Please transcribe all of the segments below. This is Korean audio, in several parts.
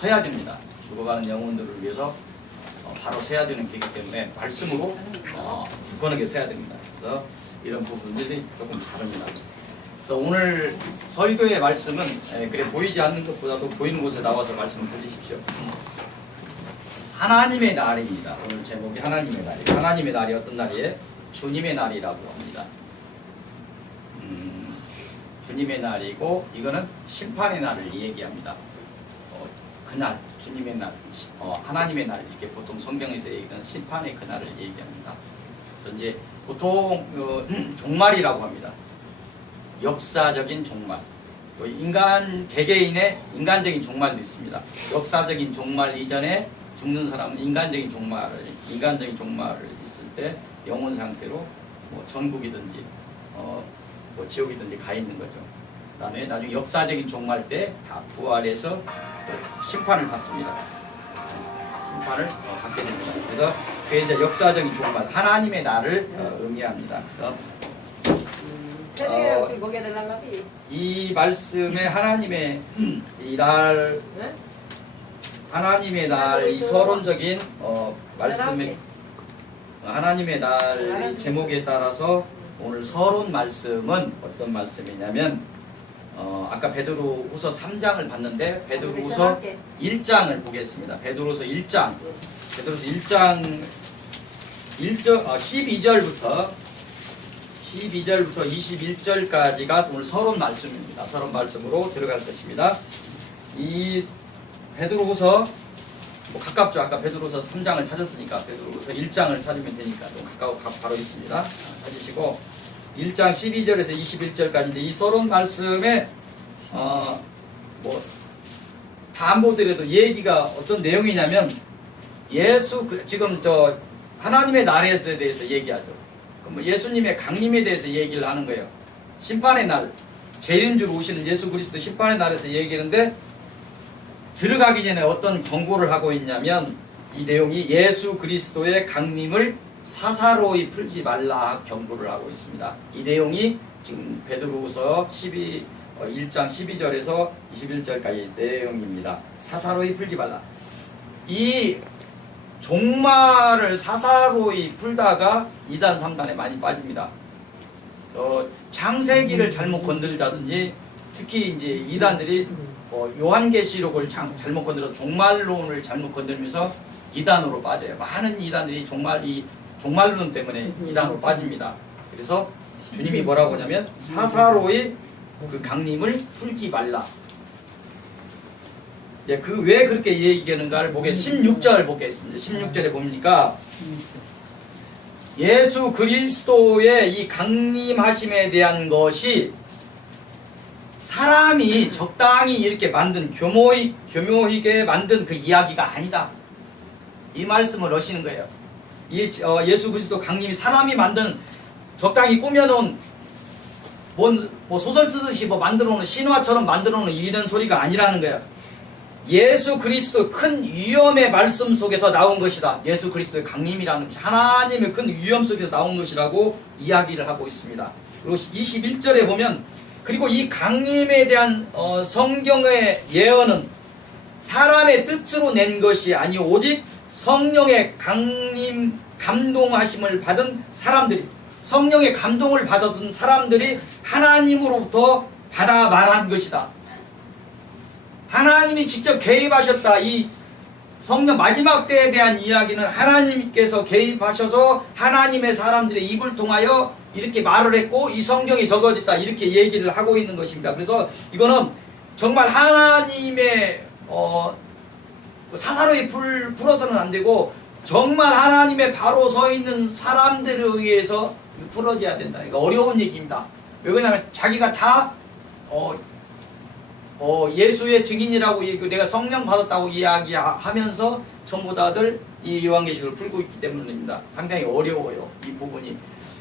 서야 됩니다. 죽어가는 영혼들을 위해서 바로 서야 되는 계기 때문에 말씀으로 굳건하게 서야 됩니다. 그래서 이런 부분들이 조금 다릅니다. 그래서 오늘 설교의 말씀은 그래 보이지 않는 것보다도 보이는 곳에 나와서 말씀을 들으십시오. 하나님의 날입니다. 오늘 제목이 하나님의 날이에요. 하나님의 날이 어떤 날이에요? 주님의 날이라고 합니다. 주님의 날이고 이거는 심판의 날을 얘기합니다. 그날, 주님의 날, 하나님의 날, 이렇게 보통 성경에서 얘기하는 심판의 그날을 얘기합니다. 그래서 이제 보통 종말이라고 합니다. 역사적인 종말, 또 개개인의 인간적인 종말도 있습니다. 역사적인 종말 이전에 죽는 사람은 인간적인 종말을 있을 때 영혼 상태로 뭐 천국이든지 뭐 지옥이든지 가 있는 거죠. 그 다음에 나중에 역사적인 종말 때 다 부활해서 또 심판을 받습니다. 심판을 받게 됩니다. 그래서 그게 이제 역사적인 종말, 하나님의 날을 의미합니다. 그래서 이 말씀에 하나님의 이 날, 하나님의 날, 이 서론적인 말씀에 하나님의 날 이 제목에 따라서 오늘 서론 말씀은 어떤 말씀이냐면 아까 베드로후서 3장을 봤는데 베드로후서 1장을 보겠습니다. 베드로후서 1장 12절부터 21절까지가 오늘 서론 말씀입니다. 서론 말씀으로 들어갈 것입니다. 이 베드로후서 뭐 가깝죠. 아까 베드로후서 3장을 찾았으니까 베드로후서 1장을 찾으면 되니까 또 가까워 바로 있습니다. 찾으시고 1장 12절에서 21절까지인데 이 서론 말씀에 뭐 다 안 보더라도 얘기가 어떤 내용이냐면 지금 하나님의 날에 대해서 얘기하죠. 뭐 예수님의 강림에 대해서 얘기를 하는 거예요. 심판의 날, 재림 줄 오시는 예수 그리스도 심판의 날에서 얘기하는데 들어가기 전에 어떤 경고를 하고 있냐면 이 내용이 예수 그리스도의 강림을 사사로이 풀지 말라 경고를 하고 있습니다. 이 내용이 지금 베드로후서 1장 12절에서 21절까지 내용입니다. 사사로이 풀지 말라. 이 종말을 사사로이 풀다가 2단 3단에 많이 빠집니다. 창세기를 잘못 건들다든지 특히 이제 이단들이 요한계시록을 잘못 건드려서 종말론을 잘못 건들면서 이단으로 빠져요. 많은 이단들이 종말론 때문에 이단으로 빠집니다. 그래서 주님이 뭐라고 하냐면 사사로이 그 강림을 풀지 말라. 그 왜 그렇게 얘기하는가를 16절 보겠습니다. 16절에 보니까 예수 그리스도의 이 강림하심에 대한 것이 사람이 적당히 이렇게 만든 교묘하게 만든 그 이야기가 아니다. 이 말씀을 하시는 거예요. 예수 그리스도 강림이 사람이 만든 적당히 꾸며놓은 뭐 소설 쓰듯이 만들어 놓은 신화처럼 만들어 놓은 이런 소리가 아니라는 거예요. 예수 그리스도 큰 위험의 말씀 속에서 나온 것이다. 예수 그리스도의 강림이라는 것이 하나님의 큰 위험 속에서 나온 것이라고 이야기를 하고 있습니다. 그리고 21절에 보면 그리고 이 강림에 대한 성경의 예언은 사람의 뜻으로 낸 것이 아니 오직 성령의 강림 감동하심을 받은 사람들이 성령의 감동을 받았던 사람들이 하나님으로부터 받아 말한 것이다. 하나님이 직접 개입하셨다. 이 성령 마지막 때에 대한 이야기는 하나님께서 개입하셔서 하나님의 사람들의 입을 통하여 이렇게 말을 했고 이 성경이 적어졌다. 이렇게 얘기를 하고 있는 것입니다. 그래서 이거는 정말 하나님의 사사로이 풀어서는 안 되고 정말 하나님의 바로 서 있는 사람들에 의해서 풀어져야 된다. 그러니까 어려운 얘기입니다. 왜 그러냐면 자기가 다 예수의 증인이라고 얘기하고 내가 성령 받았다고 이야기하면서 전부 다들 이 요한계시록을 풀고 있기 때문입니다. 상당히 어려워요. 이 부분이.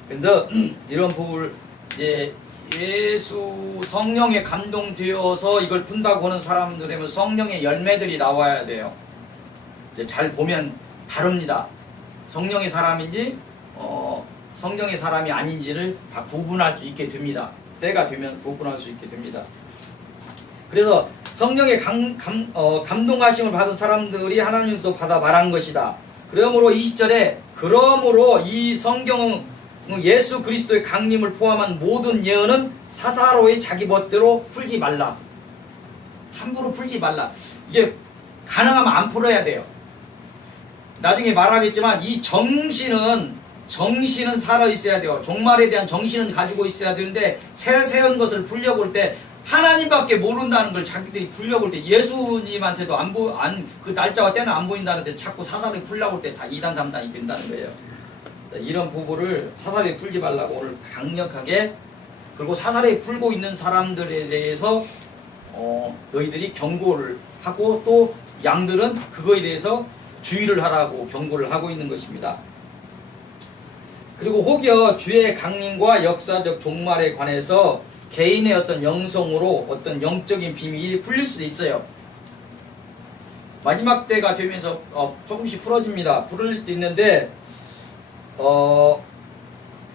그런데 이런 부분을 이제 예수 성령에 감동되어서 이걸 푼다고 하는 사람들에는 성령의 열매들이 나와야 돼요. 이제 잘 보면 다릅니다. 성령의 사람인지 성령의 사람이 아닌지를 다 구분할 수 있게 됩니다. 때가 되면 구분할 수 있게 됩니다. 그래서 성령의 감동하심을 받은 사람들이 하나님도 받아 말한 것이다. 그러므로 20절에 그러므로 이 성경은 예수 그리스도의 강림을 포함한 모든 예언은 사사로이 자기 멋대로 풀지 말라. 함부로 풀지 말라. 이게 가능하면 안 풀어야 돼요. 나중에 말하겠지만 이 정신은 살아 있어야 돼요. 종말에 대한 정신은 가지고 있어야 되는데 세세한 것을 풀려고 할 때 하나님밖에 모른다는 걸 자기들이 풀려고 할 때 예수님한테도 그 날짜와 때는 안 보인다는데 자꾸 사사로이 풀려고 할 때 다 2단 3단이 된다는 거예요. 이런 부분을 사사로이 풀지 말라고 오늘 강력하게, 그리고 사사로이 풀고 있는 사람들에 대해서 너희들이 경고를 하고 또 양들은 그거에 대해서 주의를 하라고 경고를 하고 있는 것입니다. 그리고 혹여 주의 강림과 역사적 종말에 관해서 개인의 어떤 영성으로 어떤 영적인 비밀이 풀릴 수도 있어요. 마지막 때가 되면서 조금씩 풀어집니다. 풀릴 수도 있는데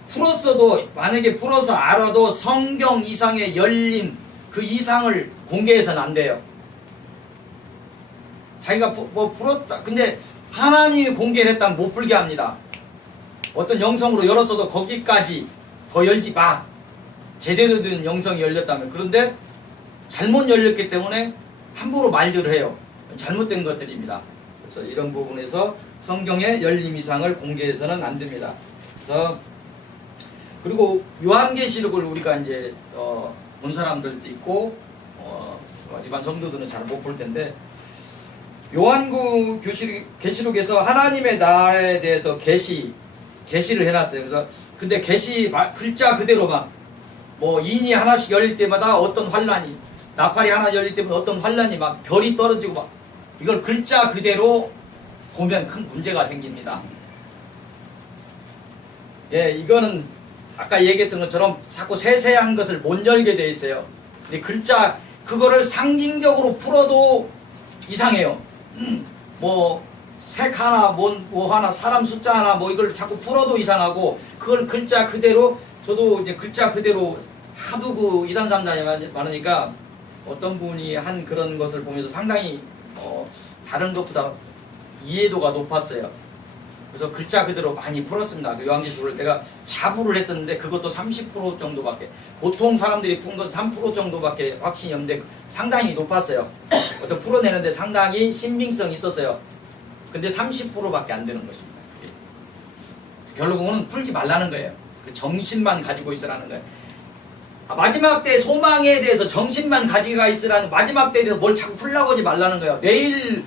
풀었어도, 만약에 풀어서 알아도 성경 이상의 열림 그 이상을 공개해서는 안 돼요. 자기가 풀었다. 근데 하나님이 공개를 했다면 못 풀게 합니다. 어떤 영성으로 열었어도 거기까지 더 열지 마. 제대로 된 영성이 열렸다면. 그런데 잘못 열렸기 때문에 함부로 말들을 해요. 잘못된 것들입니다. 그래서 이런 부분에서 성경의 열림 이상을 공개해서는 안 됩니다. 그래서 그리고 요한계시록을 우리가 이제 본 사람들도 있고 일반 성도들은 잘 못 볼 텐데, 요한구 계시록에서 하나님의 나라에 대해서 계시를 해놨어요. 그래서 근데 계시 글자 그대로 막 인이 하나씩 열릴 때마다 어떤 환란이, 나팔이 하나 열릴 때마다 어떤 환란이 막 별이 떨어지고 막, 이걸 글자 그대로 보면 큰 문제가 생깁니다. 예, 이거는 아까 얘기했던 것처럼 자꾸 세세한 것을 못 열게 돼 있어요. 근데 글자 그거를 상징적으로 풀어도 이상해요. 색 하나, 뭐 하나, 사람 숫자 하나, 이걸 자꾸 풀어도 이상하고, 그걸 글자 그대로, 저도 이제 글자 그대로 하도 그 2단 3단이 많으니까 어떤 분이 한 그런 것을 보면서 상당히 다른 것보다 이해도가 높았어요. 그래서 글자 그대로 많이 풀었습니다. 그 요한계시록을 내가 자부를 했었는데 그것도 30% 정도밖에, 보통 사람들이 푼 건 3% 정도밖에 확신이 없는데 상당히 높았어요. 어떤 풀어내는데 상당히 신빙성이 있었어요. 근데 30%밖에 안 되는 것입니다. 결국은 풀지 말라는 거예요. 그 정신만 가지고 있으라는 거예요. 마지막 때 소망에 대해서 정신만 가지고 있으라는, 마지막 때에 대해서 뭘 자꾸 풀려고 하지 말라는 거예요. 내일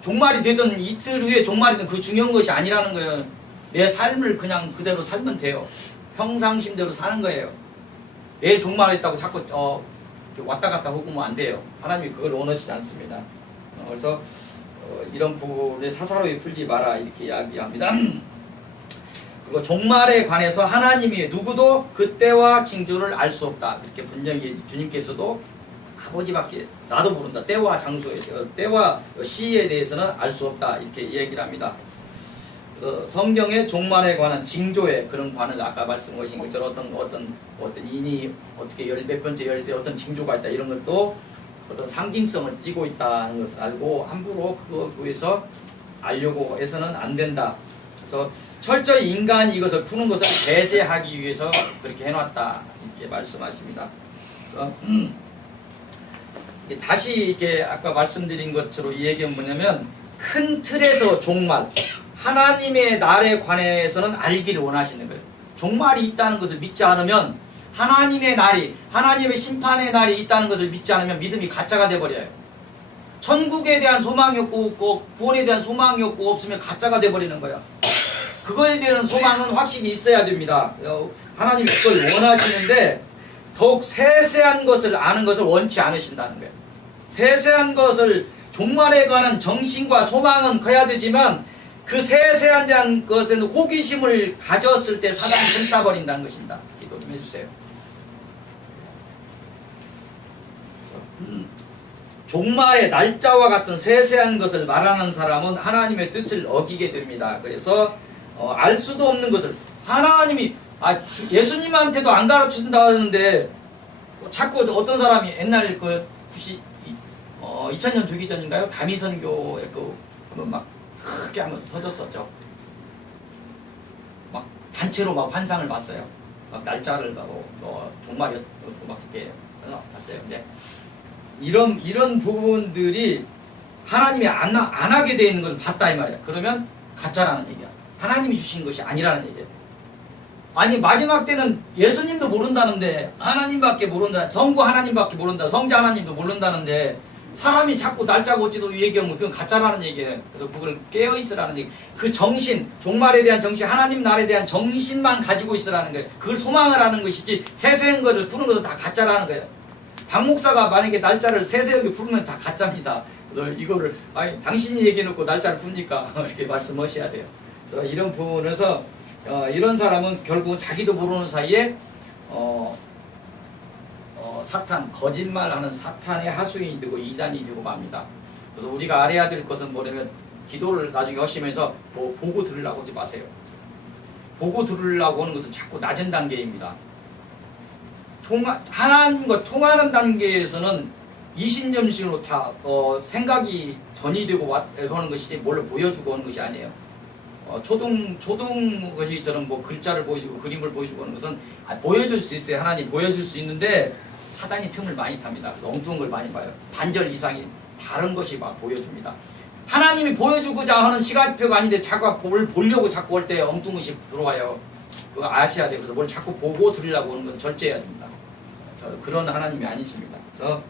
종말이 되든 이틀 후에 종말이 되든 그 중요한 것이 아니라는 거예요. 내 삶을 그냥 그대로 살면 돼요. 평상심대로 사는 거예요. 내일 종말이 있다고 자꾸 왔다 갔다 하고 안 돼요. 하나님이 그걸 원하시지 않습니다. 그래서 이런 부분을 사사로이 풀지 마라 이렇게 이야기합니다. 그리고 종말에 관해서 하나님이 누구도 그때와 징조를 알 수 없다. 그렇게 분명히 주님께서도 아버지밖에 나도 모른다. 때와 장소에, 때와 시에 대해서는 알 수 없다. 이렇게 얘기를 합니다. 그래서 성경의 종말에 관한 징조의 그런 관을 아까 말씀하신 것처럼 어떤 인이 어떻게 몇 번째 열릴 때 어떤 징조가 있다. 이런 것도 어떤 상징성을 띠고 있다는 것을 알고 함부로 그거 위해서 알려고 해서는 안 된다. 그래서 철저히 인간이 이것을 푸는 것을 배제하기 위해서 그렇게 해놨다. 이렇게 말씀하십니다. 그래서 다시 이렇게 아까 말씀드린 것처럼 이 얘기는 뭐냐면, 큰 틀에서 종말, 하나님의 날에 관해서는 알기를 원하시는 거예요. 종말이 있다는 것을 믿지 않으면, 하나님의 날이, 하나님의 심판의 날이 있다는 것을 믿지 않으면 믿음이 가짜가 돼버려요. 천국에 대한 소망이 없고 구원에 대한 소망이 없으면 가짜가 돼버리는 거예요. 그거에 대한 소망은 확실히 있어야 됩니다. 하나님이 그걸 원하시는데 더욱 세세한 것을 아는 것을 원치 않으신다는 거예요. 세세한 것을, 종말에 관한 정신과 소망은 커야 되지만 그 세세한 대한 것에는 호기심을 가졌을 때 사단이 손 따버린다는 것입니다. 기도 좀 해주세요. 종말의 날짜와 같은 세세한 것을 말하는 사람은 하나님의 뜻을 어기게 됩니다. 그래서 알 수도 없는 것을 하나님이 예수님한테도 안 가르쳐준다 하는데 자꾸 어떤 사람이 옛날 그 2000년 되기 전인가요? 다미선교에 한번 막 크게 한번 터졌었죠. 막 단체로 막 환상을 봤어요. 막 날짜를 종말이었고 막 이렇게 봤어요. 근데 이런 부분들이 하나님이 안 하게 되어 있는 걸 봤다 이 말이야. 그러면 가짜라는 얘기야. 하나님이 주신 것이 아니라는 얘기야. 아니 마지막 때는 예수님도 모른다는데 하나님밖에 모른다. 전부 하나님밖에 모른다. 성자 하나님도 모른다는데 사람이 자꾸 날짜 고치도 얘기하면 그건 가짜라는 얘기예요. 그래서 그걸 깨어있으라는 얘기. 그 정신, 종말에 대한 정신, 하나님 나라에 대한 정신만 가지고 있으라는 거예요. 그걸 소망을 하는 것이지 세세한 것을 푸는 것은 다 가짜라는 거예요. 박 목사가 만약에 날짜를 세세하게 풀면 다 가짜입니다. 그래서 이거를 당신이 얘기해놓고 날짜를 풉니까? 이렇게 말씀하셔야 돼요. 그래서 이런 부분에서 이런 사람은 결국은 자기도 모르는 사이에 사탄, 거짓말하는 사탄의 하수인이 되고 이단이 되고 맙니다. 그래서 우리가 알아야 될 것은 뭐냐면 기도를 나중에 하시면서 보고 들으려고 하지 마세요. 보고 들으려고 하는 것은 자꾸 낮은 단계입니다. 하나님과 통하는 단계에서는 이신점신으로 다 생각이 전이되고 하는 것이지 뭘로 보여주고 하는 것이 아니에요. 초등 것이처럼 뭐 글자를 보여주고 그림을 보여주고 하는 것은 보여줄 수 있어요. 하나님 보여줄 수 있는데 사단이 틈을 많이 탑니다. 엉뚱한 걸 많이 봐요. 반절 이상이 다른 것이 막 보여줍니다. 하나님이 보여주고자 하는 시간표가 아닌데 자꾸 뭘 보려고 자꾸 올 때 엉뚱한 것이 들어와요. 그거 아셔야 돼요. 그래서 뭘 자꾸 보고 들으려고 하는 건 절제해야 됩니다. 그런 하나님이 아니십니다. 그래서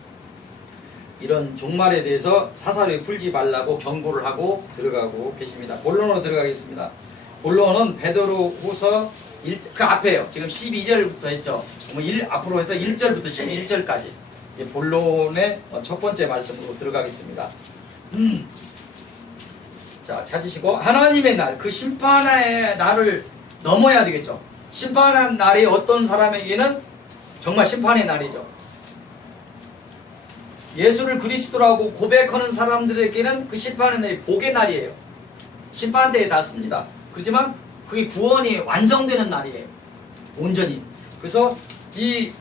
이런 종말에 대해서 사사로이 풀지 말라고 경고를 하고 들어가고 계십니다. 본론으로 들어가겠습니다. 본론은 베드로후서 그 앞에요. 지금 12절부터 했죠. 앞으로 해서 1절부터 11절까지 본론의 첫 번째 말씀으로 들어가겠습니다. 자, 찾으시고 하나님의 날, 그 심판의 날을 넘어야 되겠죠. 심판의 날이 어떤 사람에게는 정말 심판의 날이죠. 예수를 그리스도라고 고백하는 사람들에게는 그 심판의 날이 복의 날이에요. 심판대에 닿습니다. 그렇지만 그게 구원이 완성되는 날이에요. 온전히. 그래서 이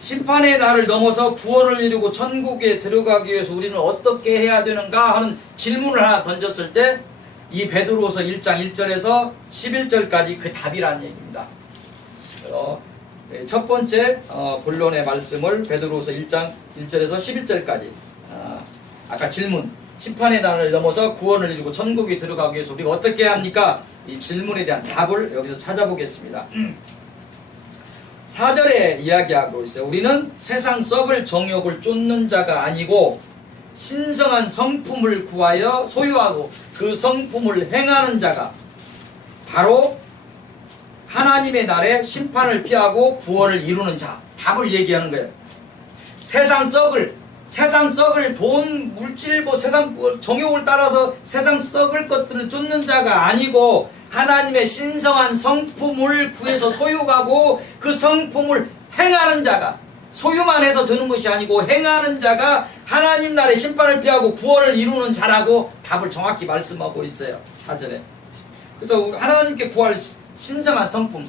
심판의 날을 넘어서 구원을 이루고 천국에 들어가기 위해서 우리는 어떻게 해야 되는가 하는 질문을 하나 던졌을 때 이 베드로후서 1장 1절에서 11절까지 그 답이라는 얘기입니다. 첫 번째 본론의 말씀을 베드로후서 1장 1절에서 11절까지 아까 질문 심판의 날을 넘어서 구원을 이루고 천국에 들어가기 위해서 우리가 어떻게 해야 합니까? 이 질문에 대한 답을 여기서 찾아보겠습니다. 4절에 이야기하고 있어요. 우리는 세상 썩을 정욕을 쫓는 자가 아니고 신성한 성품을 구하여 소유하고 그 성품을 행하는 자가 바로 하나님의 날에 심판을 피하고 구원을 이루는 자. 답을 얘기하는 거예요. 세상 썩을 돈, 물질, 세상 정욕을 따라서 세상 썩을 것들을 쫓는 자가 아니고 하나님의 신성한 성품을 구해서 소유하고 그 성품을 행하는 자가, 소유만 해서 되는 것이 아니고 행하는 자가 하나님 나라의 심판을 피하고 구원을 이루는 자라고 답을 정확히 말씀하고 있어요. 4절에. 그래서 하나님께 구할 신성한 성품,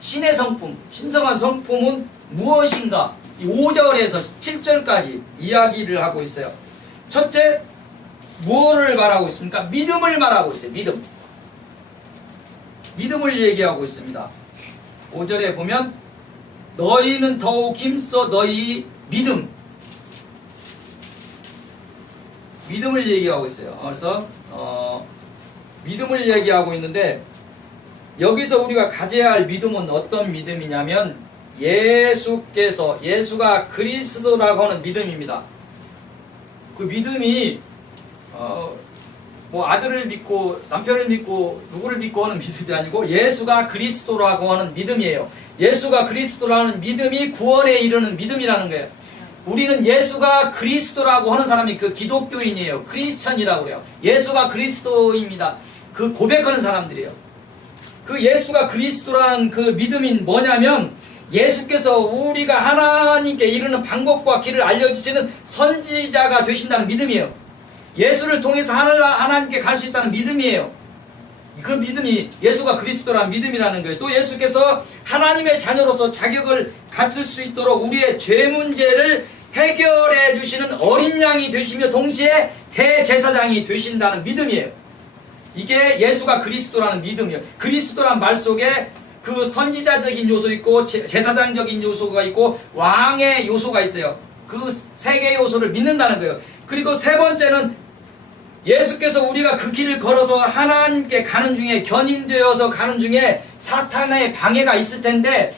신의 성품, 신성한 성품은 무엇인가? 5절에서 7절까지 이야기를 하고 있어요. 첫째, 무엇을 말하고 있습니까? 믿음을 말하고 있어요. 믿음을 얘기하고 있습니다. 5절에 보면 너희는 더욱 힘써 너희 믿음을 얘기하고 있어요. 그래서 믿음을 얘기하고 있는데 여기서 우리가 가져야 할 믿음은 어떤 믿음이냐면 예수가 그리스도라고 하는 믿음입니다. 그 믿음이 뭐 아들을 믿고 남편을 믿고 누구를 믿고 하는 믿음이 아니고 예수가 그리스도라고 하는 믿음이에요. 예수가 그리스도라는 믿음이 구원에 이르는 믿음이라는 거예요. 우리는 예수가 그리스도라고 하는 사람이 그 기독교인이에요. 크리스천이라고 해요. 예수가 그리스도입니다. 그 고백하는 사람들이에요. 그 예수가 그리스도라는 그 믿음이 뭐냐면 예수께서 우리가 하나님께 이르는 방법과 길을 알려주시는 선지자가 되신다는 믿음이에요. 예수를 통해서 하나님께 갈 수 있다는 믿음이에요. 그 믿음이 예수가 그리스도라는 믿음이라는 거예요. 또 예수께서 하나님의 자녀로서 자격을 갖출 수 있도록 우리의 죄 문제를 해결해 주시는 어린 양이 되시며 동시에 대제사장이 되신다는 믿음이에요. 이게 예수가 그리스도라는 믿음이에요. 그리스도란 말 속에 그 선지자적인 요소 있고 제사장적인 요소가 있고 왕의 요소가 있어요. 그 세 개의 요소를 믿는다는 거예요. 그리고 세 번째는 예수께서 우리가 그 길을 걸어서 하나님께 가는 중에 견인되어서 가는 중에 사탄의 방해가 있을 텐데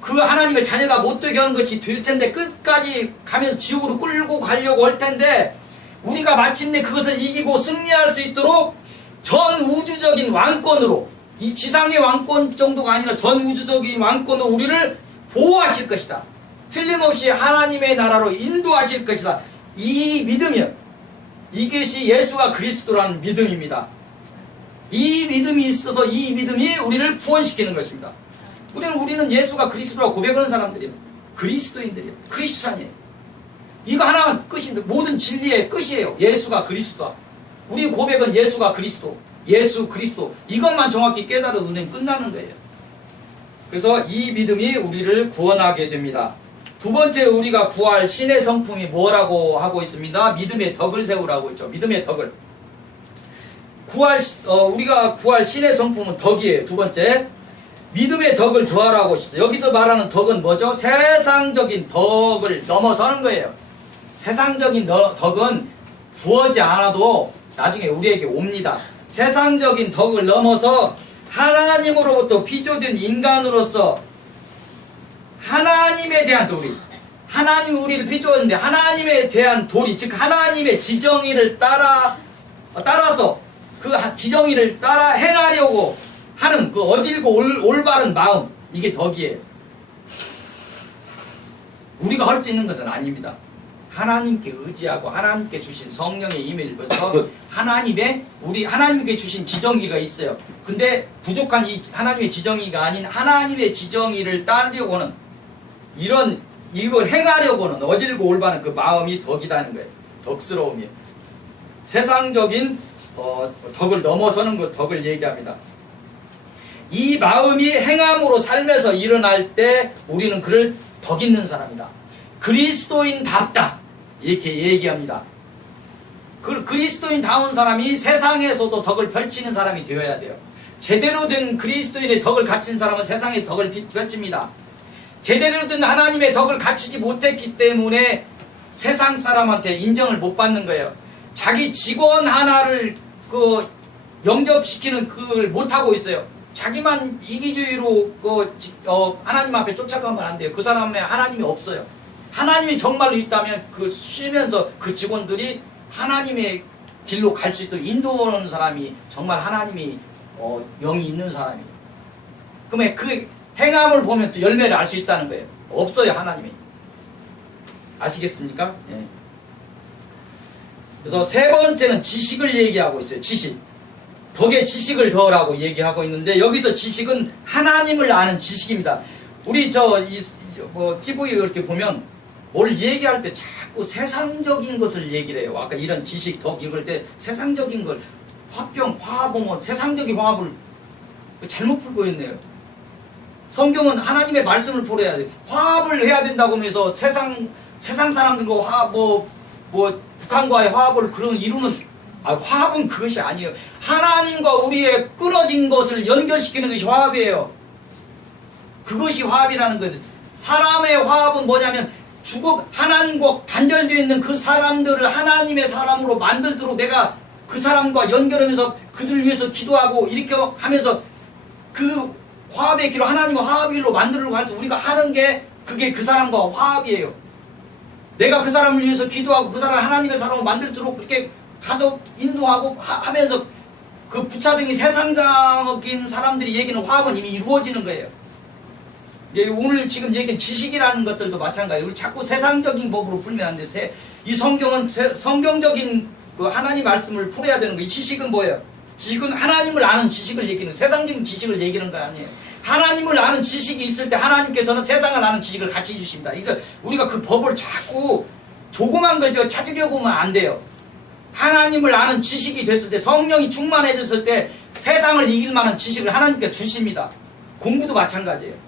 그 하나님의 자녀가 못되게 하는 것이 될 텐데 끝까지 가면서 지옥으로 끌고 가려고 할 텐데 우리가 마침내 그것을 이기고 승리할 수 있도록 전 우주적인 왕권으로 이 지상의 왕권 정도가 아니라 전 우주적인 왕권으로 우리를 보호하실 것이다. 틀림없이 하나님의 나라로 인도하실 것이다. 이 믿음이요. 이것이 예수가 그리스도라는 믿음입니다. 이 믿음이 있어서 이 믿음이 우리를 구원시키는 것입니다. 우리는 예수가 그리스도라고 고백하는 사람들이에요. 그리스도인들이에요. 크리스찬이에요. 이거 하나만 끝인데 모든 진리의 끝이에요. 예수가 그리스도다. 우리 고백은 예수가 그리스도, 예수 그리스도 이것만 정확히 깨달은 은혜는 끝나는 거예요. 그래서 이 믿음이 우리를 구원하게 됩니다. 두 번째 우리가 구할 신의 성품이 뭐라고 하고 있습니다. 믿음의 덕을 세우라고 있죠. 믿음의 덕을. 우리가 구할 신의 성품은 덕이에요. 두 번째 믿음의 덕을 더하라고 하시죠. 여기서 말하는 덕은 뭐죠? 세상적인 덕을 넘어서는 거예요. 세상적인 덕은 구하지 않아도 나중에 우리에게 옵니다. 세상적인 덕을 넘어서 하나님으로부터 피조된 인간으로서 하나님에 대한 도리, 하나님이 우리를 피조했는데 하나님에 대한 도리, 즉 하나님의 지정의를 따라서 그 지정의를 따라 행하려고 하는 그 어질고 올바른 마음, 이게 덕이에요. 우리가 할 수 있는 것은 아닙니다. 하나님께 의지하고 하나님께 주신 성령의 임의를 받아서 하나님께 주신 지정의가 있어요. 근데 부족한 이 하나님의 지정의가 아닌 하나님의 지정의를 따르려고는 이걸 행하려고는 어질고 올바른 그 마음이 덕이라는 거예요. 덕스러움이에요. 세상적인 덕을 넘어서는 그 덕을 얘기합니다. 이 마음이 행함으로 삶에서 일어날 때 우리는 그를 덕 있는 사람이다. 그리스도인답다. 이렇게 얘기합니다. 그리스도인다운 사람이 세상에서도 덕을 펼치는 사람이 되어야 돼요. 제대로 된 그리스도인의 덕을 갖춘 사람은 세상의 덕을 펼칩니다. 제대로 된 하나님의 덕을 갖추지 못했기 때문에 세상 사람한테 인정을 못 받는 거예요. 자기 직원 하나를 영접시키는 그걸 못하고 있어요. 자기만 이기주의로 하나님 앞에 쫓아가면 안 돼요. 그 사람에 하나님이 없어요. 하나님이 정말로 있다면 쉬면서 그 직원들이 하나님의 길로 갈 수 있도록 인도하는 사람이 정말 하나님이 영이 있는 사람이에요. 그러면 그 행함을 보면 또 열매를 알 수 있다는 거예요. 없어요, 하나님이. 아시겠습니까? 예. 그래서 세 번째는 지식을 얘기하고 있어요. 지식. 덕에 지식을 더하라고 얘기하고 있는데 여기서 지식은 하나님을 아는 지식입니다. 우리 TV 이렇게 보면 뭘 얘기할 때 자꾸 세상적인 것을 얘기를 해요. 아까 이런 지식, 덕 이럴 때 세상적인 걸 화합 보면 세상적인 화합을 잘못 풀고 있네요. 성경은 하나님의 말씀을 풀어야 돼. 화합을 해야 된다고 하면서 세상 사람들과 북한과의 화합을 이루는 화합은 그것이 아니에요. 하나님과 우리의 끊어진 것을 연결시키는 것이 화합이에요. 그것이 화합이라는 거예요. 사람의 화합은 뭐냐면 하나님과 단절되어 있는 그 사람들을 하나님의 사람으로 만들도록 내가 그 사람과 연결하면서 그들 위해서 기도하고 이렇게 하면서 그 화합의 길로 하나님과 화합의 길로 만들려고 할 때 우리가 하는 게 그게 그 사람과 화합이에요. 내가 그 사람을 위해서 기도하고 그 사람을 하나님의 사람으로 만들도록 그렇게 가서 인도하고 하면서 그 부차적인 세상적인 사람들이 얘기는 화합은 이미 이루어지는 거예요. 오늘 지금 얘기한 지식이라는 것들도 마찬가지예요. 우리 자꾸 세상적인 법으로 풀면 안 돼요. 이 성경은 성경적인 그 하나님 말씀을 풀어야 되는 거예요. 이 지식은 뭐예요? 지식은 하나님을 아는 지식을 얘기는 세상적인 지식을 얘기하는 거 아니에요. 하나님을 아는 지식이 있을 때 하나님께서는 세상을 아는 지식을 같이 주십니다. 그러니까 우리가 그 법을 자꾸 조그만 걸 찾으려고 하면 안 돼요. 하나님을 아는 지식이 됐을 때 성령이 충만해졌을 때 세상을 이길 만한 지식을 하나님께 주십니다. 공부도 마찬가지예요.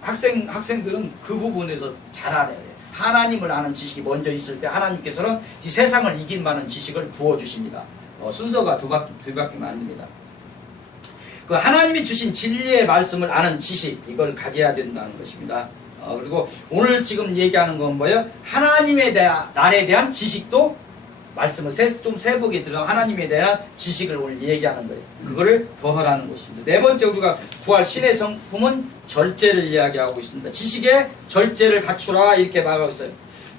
학생들은 그 부분에서 잘 알아야 돼요. 하나님을 아는 지식이 먼저 있을 때 하나님께서는 이 세상을 이길 만한 지식을 부어주십니다. 순서가 두 바퀴만 안 됩니다. 그 하나님이 주신 진리의 말씀을 아는 지식, 이걸 가져야 된다는 것입니다. 그리고 오늘 지금 얘기하는 건 뭐예요? 하나님에 대한, 날에 대한 지식도 말씀을 좀 세복에 들어가 하나님에 대한 지식을 오늘 얘기하는 거예요. 그거를 더하라는 것입니다. 네 번째, 우리가 구할 신의 성품은 절제를 이야기하고 있습니다. 지식의 절제를 갖추라, 이렇게 말하고 있어요.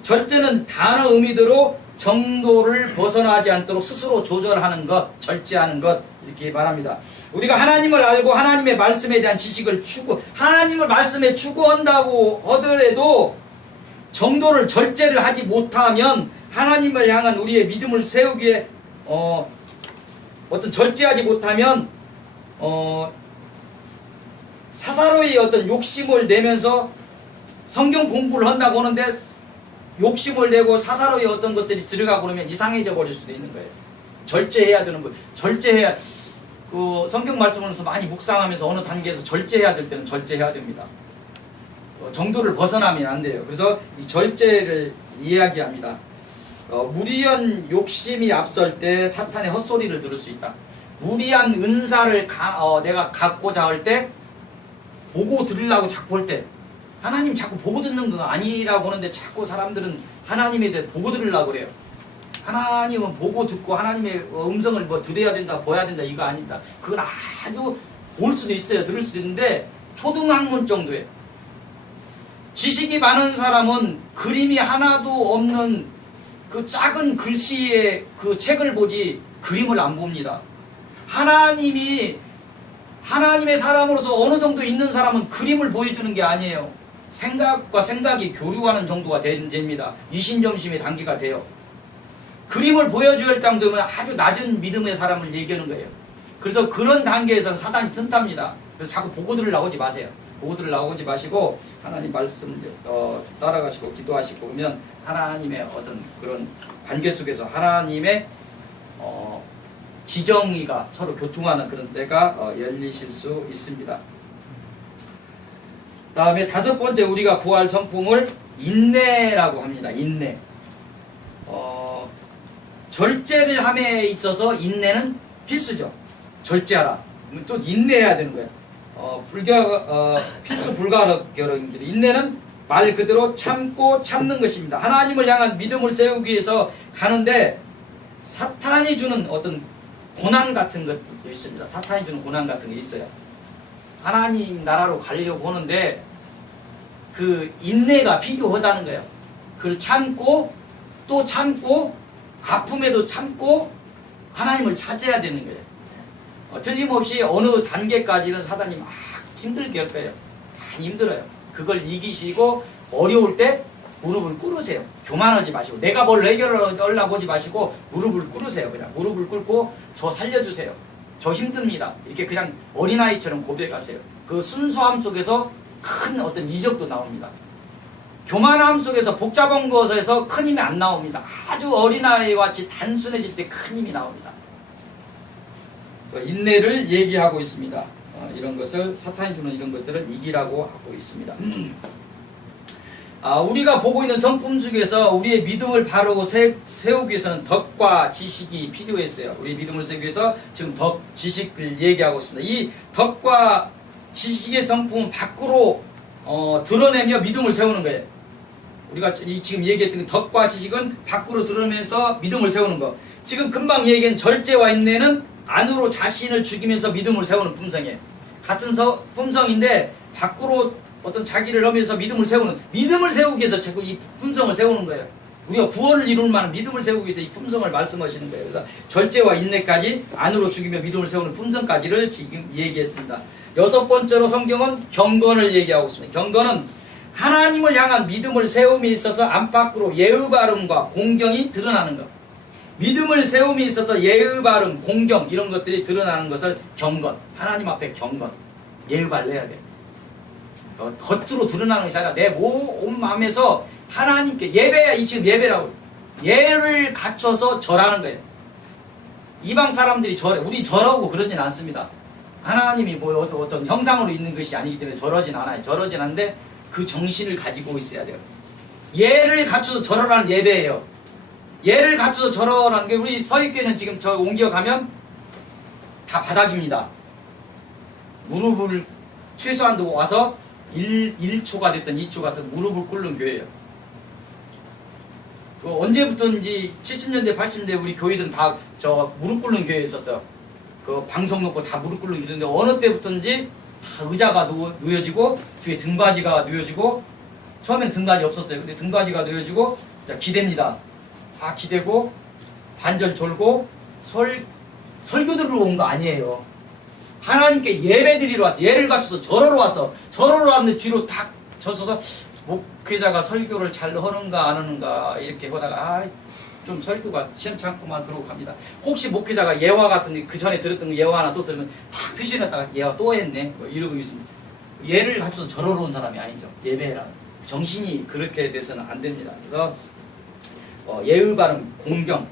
절제는 단어 의미대로 정도를 벗어나지 않도록 스스로 조절하는 것, 절제하는 것, 이렇게 말합니다. 우리가 하나님을 알고 하나님의 말씀에 대한 지식을 하나님을 말씀에 추구한다고 하더라도 정도를 절제를 하지 못하면, 하나님을 향한 우리의 믿음을 세우기에 어떤 절제하지 못하면 사사로이 어떤 욕심을 내면서 성경 공부를 한다고 하는데 욕심을 내고 사사로이 어떤 것들이 들어가고 그러면 이상해져 버릴 수도 있는 거예요. 절제해야 되는 거예요. 절제해야, 그 성경 말씀을 많이 묵상하면서 어느 단계에서 절제해야 될 때는 절제해야 됩니다. 정도를 벗어나면 안 돼요. 그래서 이 절제를 이야기합니다. 무리한 욕심이 앞설 때 사탄의 헛소리를 들을 수 있다. 무리한 은사를 내가 갖고자 할 때, 보고 들으려고 자꾸 할 때, 하나님 자꾸 보고 듣는 거 아니라고 하는데 자꾸 사람들은 하나님에 대해 보고 들으려고 그래요. 하나님은 보고 듣고 하나님의 음성을 뭐 들어야 된다, 봐야 된다, 이거 아닙니다. 그건 아주 볼 수도 있어요. 들을 수도 있는데 초등학문 정도에, 지식이 많은 사람은 그림이 하나도 없는 그 작은 글씨의 그 책을 보지 그림을 안 봅니다. 하나님의 사람으로서 어느 정도 있는 사람은 그림을 보여주는 게 아니에요. 생각과 생각이 교류하는 정도가 됩니다. 이신점심의 단계가 돼요. 그림을 보여줘야 할 정도면 아주 낮은 믿음의 사람을 얘기하는 거예요. 그래서 그런 단계에서는 사단이 틈탑니다. 그래서 자꾸 보고들을 나오지 마세요. 보고들을 나오지 마시고 하나님 말씀 따라가시고 기도하시고 그러면 하나님의 어떤 그런 관계 속에서 하나님의 지정의가 서로 교통하는 그런 때가 열리실 수 있습니다. 다음에 다섯 번째, 우리가 구할 성품을 인내라고 합니다. 인내. 절제를 함에 있어서 인내는 필수죠. 절제하라. 또 인내해야 되는 거예요. 필수 불가결인데, 인내는 말 그대로 참고 참는 것입니다. 하나님을 향한 믿음을 세우기 위해서 가는데 사탄이 주는 어떤 고난 같은 것도 있습니다. 사탄이 주는 고난 같은 게 있어요. 하나님 나라로 가려고 하는데 그 인내가 필요하다는 거예요. 그걸 참고 또 참고 아픔에도 참고 하나님을 찾아야 되는 거예요. 틀림없이 어느 단계까지는 사단이 막 힘들게 할 거예요. 많이 힘들어요. 그걸 이기시고 어려울 때 무릎을 꿇으세요. 교만하지 마시고 내가 뭘 해결하려고 하지 마시고 무릎을 꿇으세요. 그냥 무릎을 꿇고 저 살려주세요. 저 힘듭니다. 이렇게 그냥 어린아이처럼 고백하세요. 그 순수함 속에서 큰 어떤 이적도 나옵니다. 교만함 속에서 복잡한 것에서 큰 힘이 안 나옵니다. 아주 어린아이와 같이 단순해질 때 큰 힘이 나옵니다. 인내를 얘기하고 있습니다. 이런 것을, 사탄이 주는 이런 것들을 이기라고 하고 있습니다. 우리가 보고 있는 성품 중에서 우리의 믿음을 바로 세우기 위해서는 덕과 지식이 필요했어요. 우리의 믿음을 세우기 위해서 지금 덕, 지식을 얘기하고 있습니다. 이 덕과 지식의 성품은 밖으로 드러내며 믿음을 세우는 거예요. 우리가 지금 얘기했던 덕과 지식은 밖으로 드러내면서 믿음을 세우는 거. 지금 금방 얘기한 절제와 인내는 안으로 자신을 죽이면서 믿음을 세우는 품성이에요. 같은 품성인데 밖으로 어떤 자기를 하면서 믿음을 세우기 위해서 자꾸 이 품성을 세우는 거예요. 우리가 구원을 이루는 만한 믿음을 세우기 위해서 이 품성을 말씀하시는 거예요. 그래서 절제와 인내까지 안으로 죽이며 믿음을 세우는 품성까지를 지금 얘기했습니다. 여섯 번째로 성경은 경건을 얘기하고 있습니다. 경건은 하나님을 향한 믿음을 세움에 있어서 안팎으로 예의 바름과 공경이 드러나는 것. 믿음을 세움에 있어서 예의 바름, 공경 이런 것들이 드러나는 것을 경건, 하나님 앞에 경건, 예의 발려야 돼. 겉으로 드러나는 것이 아니라 내 온 마음에서 하나님께 예배야. 지금 예배라고 예를 갖춰서 절하는 거예요. 이방 사람들이 절해, 우리 절하고 그러진 않습니다. 하나님이 뭐 어떤 형상으로 있는 것이 아니기 때문에 절하진 않아요. 절하진 않는데 그 정신을 가지고 있어야 돼요. 예를 갖춰서 절하라는 예배예요. 예를 갖춰서 절하라는 게 우리 서익교회는 지금 저 옮겨가면 다 바닥입니다. 무릎을 최소한도 와서 1초가 됐든 2초가 됐든 무릎을 꿇는 교회예요. 그 언제부터인지 70년대 80년대 우리 교회들은 다 저 무릎 꿇는 교회에 있었죠. 그 방송 놓고 다 무릎 꿇는 교회인데 어느 때부터인지 다 의자가 놓여지고 뒤에 등받이가 놓여지고 처음엔 등받이 없었어요. 근데 등받이가 놓여지고 자 기대입니다. 다 기대고 반절 졸고 설교 들으러 온 거 아니에요. 하나님께 예배 드리러 왔어. 예를 갖춰서 절하러 왔어. 절하러 왔는데 뒤로 탁 젖어서 목회자가 설교를 잘 하는가 안 하는가 이렇게 보다가 좀 설교가 시원찮구만 그러고 갑니다. 혹시 목회자가 예화 같은 그 전에 들었던 예화 하나 또 들으면 탁 표시해놨다가 예화 또 했네 뭐 이러고 있습니다. 예를 갖춰서 절하러 온 사람이 아니죠. 예배라 정신이 그렇게 돼서는 안 됩니다. 그래서 예의 바른 공경,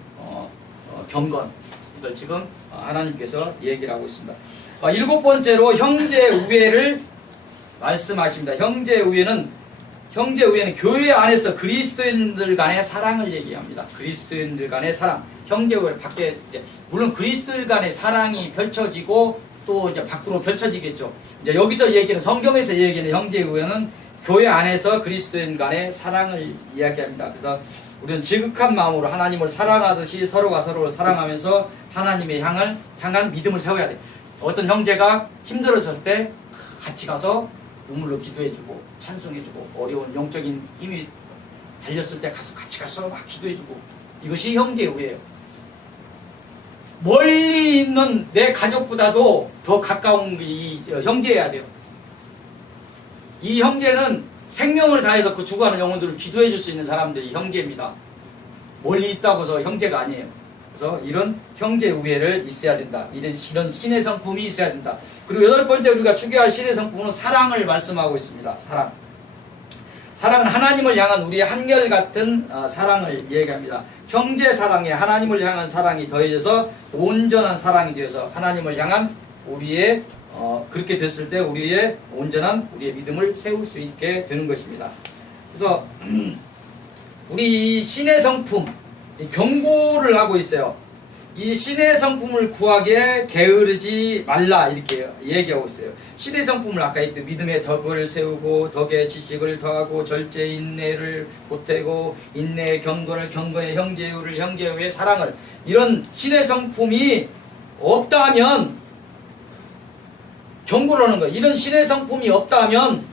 경건 이걸 지금 하나님께서 얘기를 하고 있습니다. 7번째로 형제 우애를 말씀하십니다. 형제 우애는 교회 안에서 그리스도인들 간의 사랑을 얘기합니다. 그리스도인들 간의 사랑, 형제 우애 밖에 물론 그리스도인들 간의 사랑이 펼쳐지고 또 이제 밖으로 펼쳐지겠죠. 이제 여기서 얘기는 성경에서 얘기하는 형제 우애는 교회 안에서 그리스도인 간의 사랑을 이야기합니다. 그래서 우리는 지극한 마음으로 하나님을 사랑하듯이 서로가 서로를 사랑하면서 하나님의 향한 믿음을 세워야 돼. 어떤 형제가 힘들어질 때 같이 가서 눈물로 기도해주고 찬송해주고 어려운 영적인 힘이 달렸을 때 같이 가서 막 기도해주고 이것이 형제우애예요. 멀리 있는 내 가족보다도 더 가까운 이 형제여야 돼요. 이 형제는 생명을 다해서 그 죽어가는 영혼들을 기도해 줄 수 있는 사람들이 형제입니다. 멀리 있다고 해서 형제가 아니에요. 그래서 이런 형제 우애를 있어야 된다. 이런 신의 성품이 있어야 된다. 그리고 8번째 우리가 추구할 신의 성품은 사랑을 말씀하고 있습니다. 사랑은 하나님을 향한 우리의 한결같은 사랑을 얘기합니다. 형제 사랑에 하나님을 향한 사랑이 더해져서 온전한 사랑이 되어서 하나님을 향한 우리의 그렇게 됐을 때 우리의 온전한 우리의 믿음을 세울 수 있게 되는 것입니다. 그래서 우리 신의 성품 경고를 하고 있어요. 이 신의 성품을 구하게 게으르지 말라 이렇게 얘기하고 있어요. 신의 성품을 아까 했듯 믿음의 덕을 세우고 덕에 지식을 더하고 절제 인내를 보태고 인내의 경건을 경건의 형제우를 형제우의 사랑을 이런 신의 성품이 없다면 경고를 하는 거예요. 이런 신의 성품이 없다면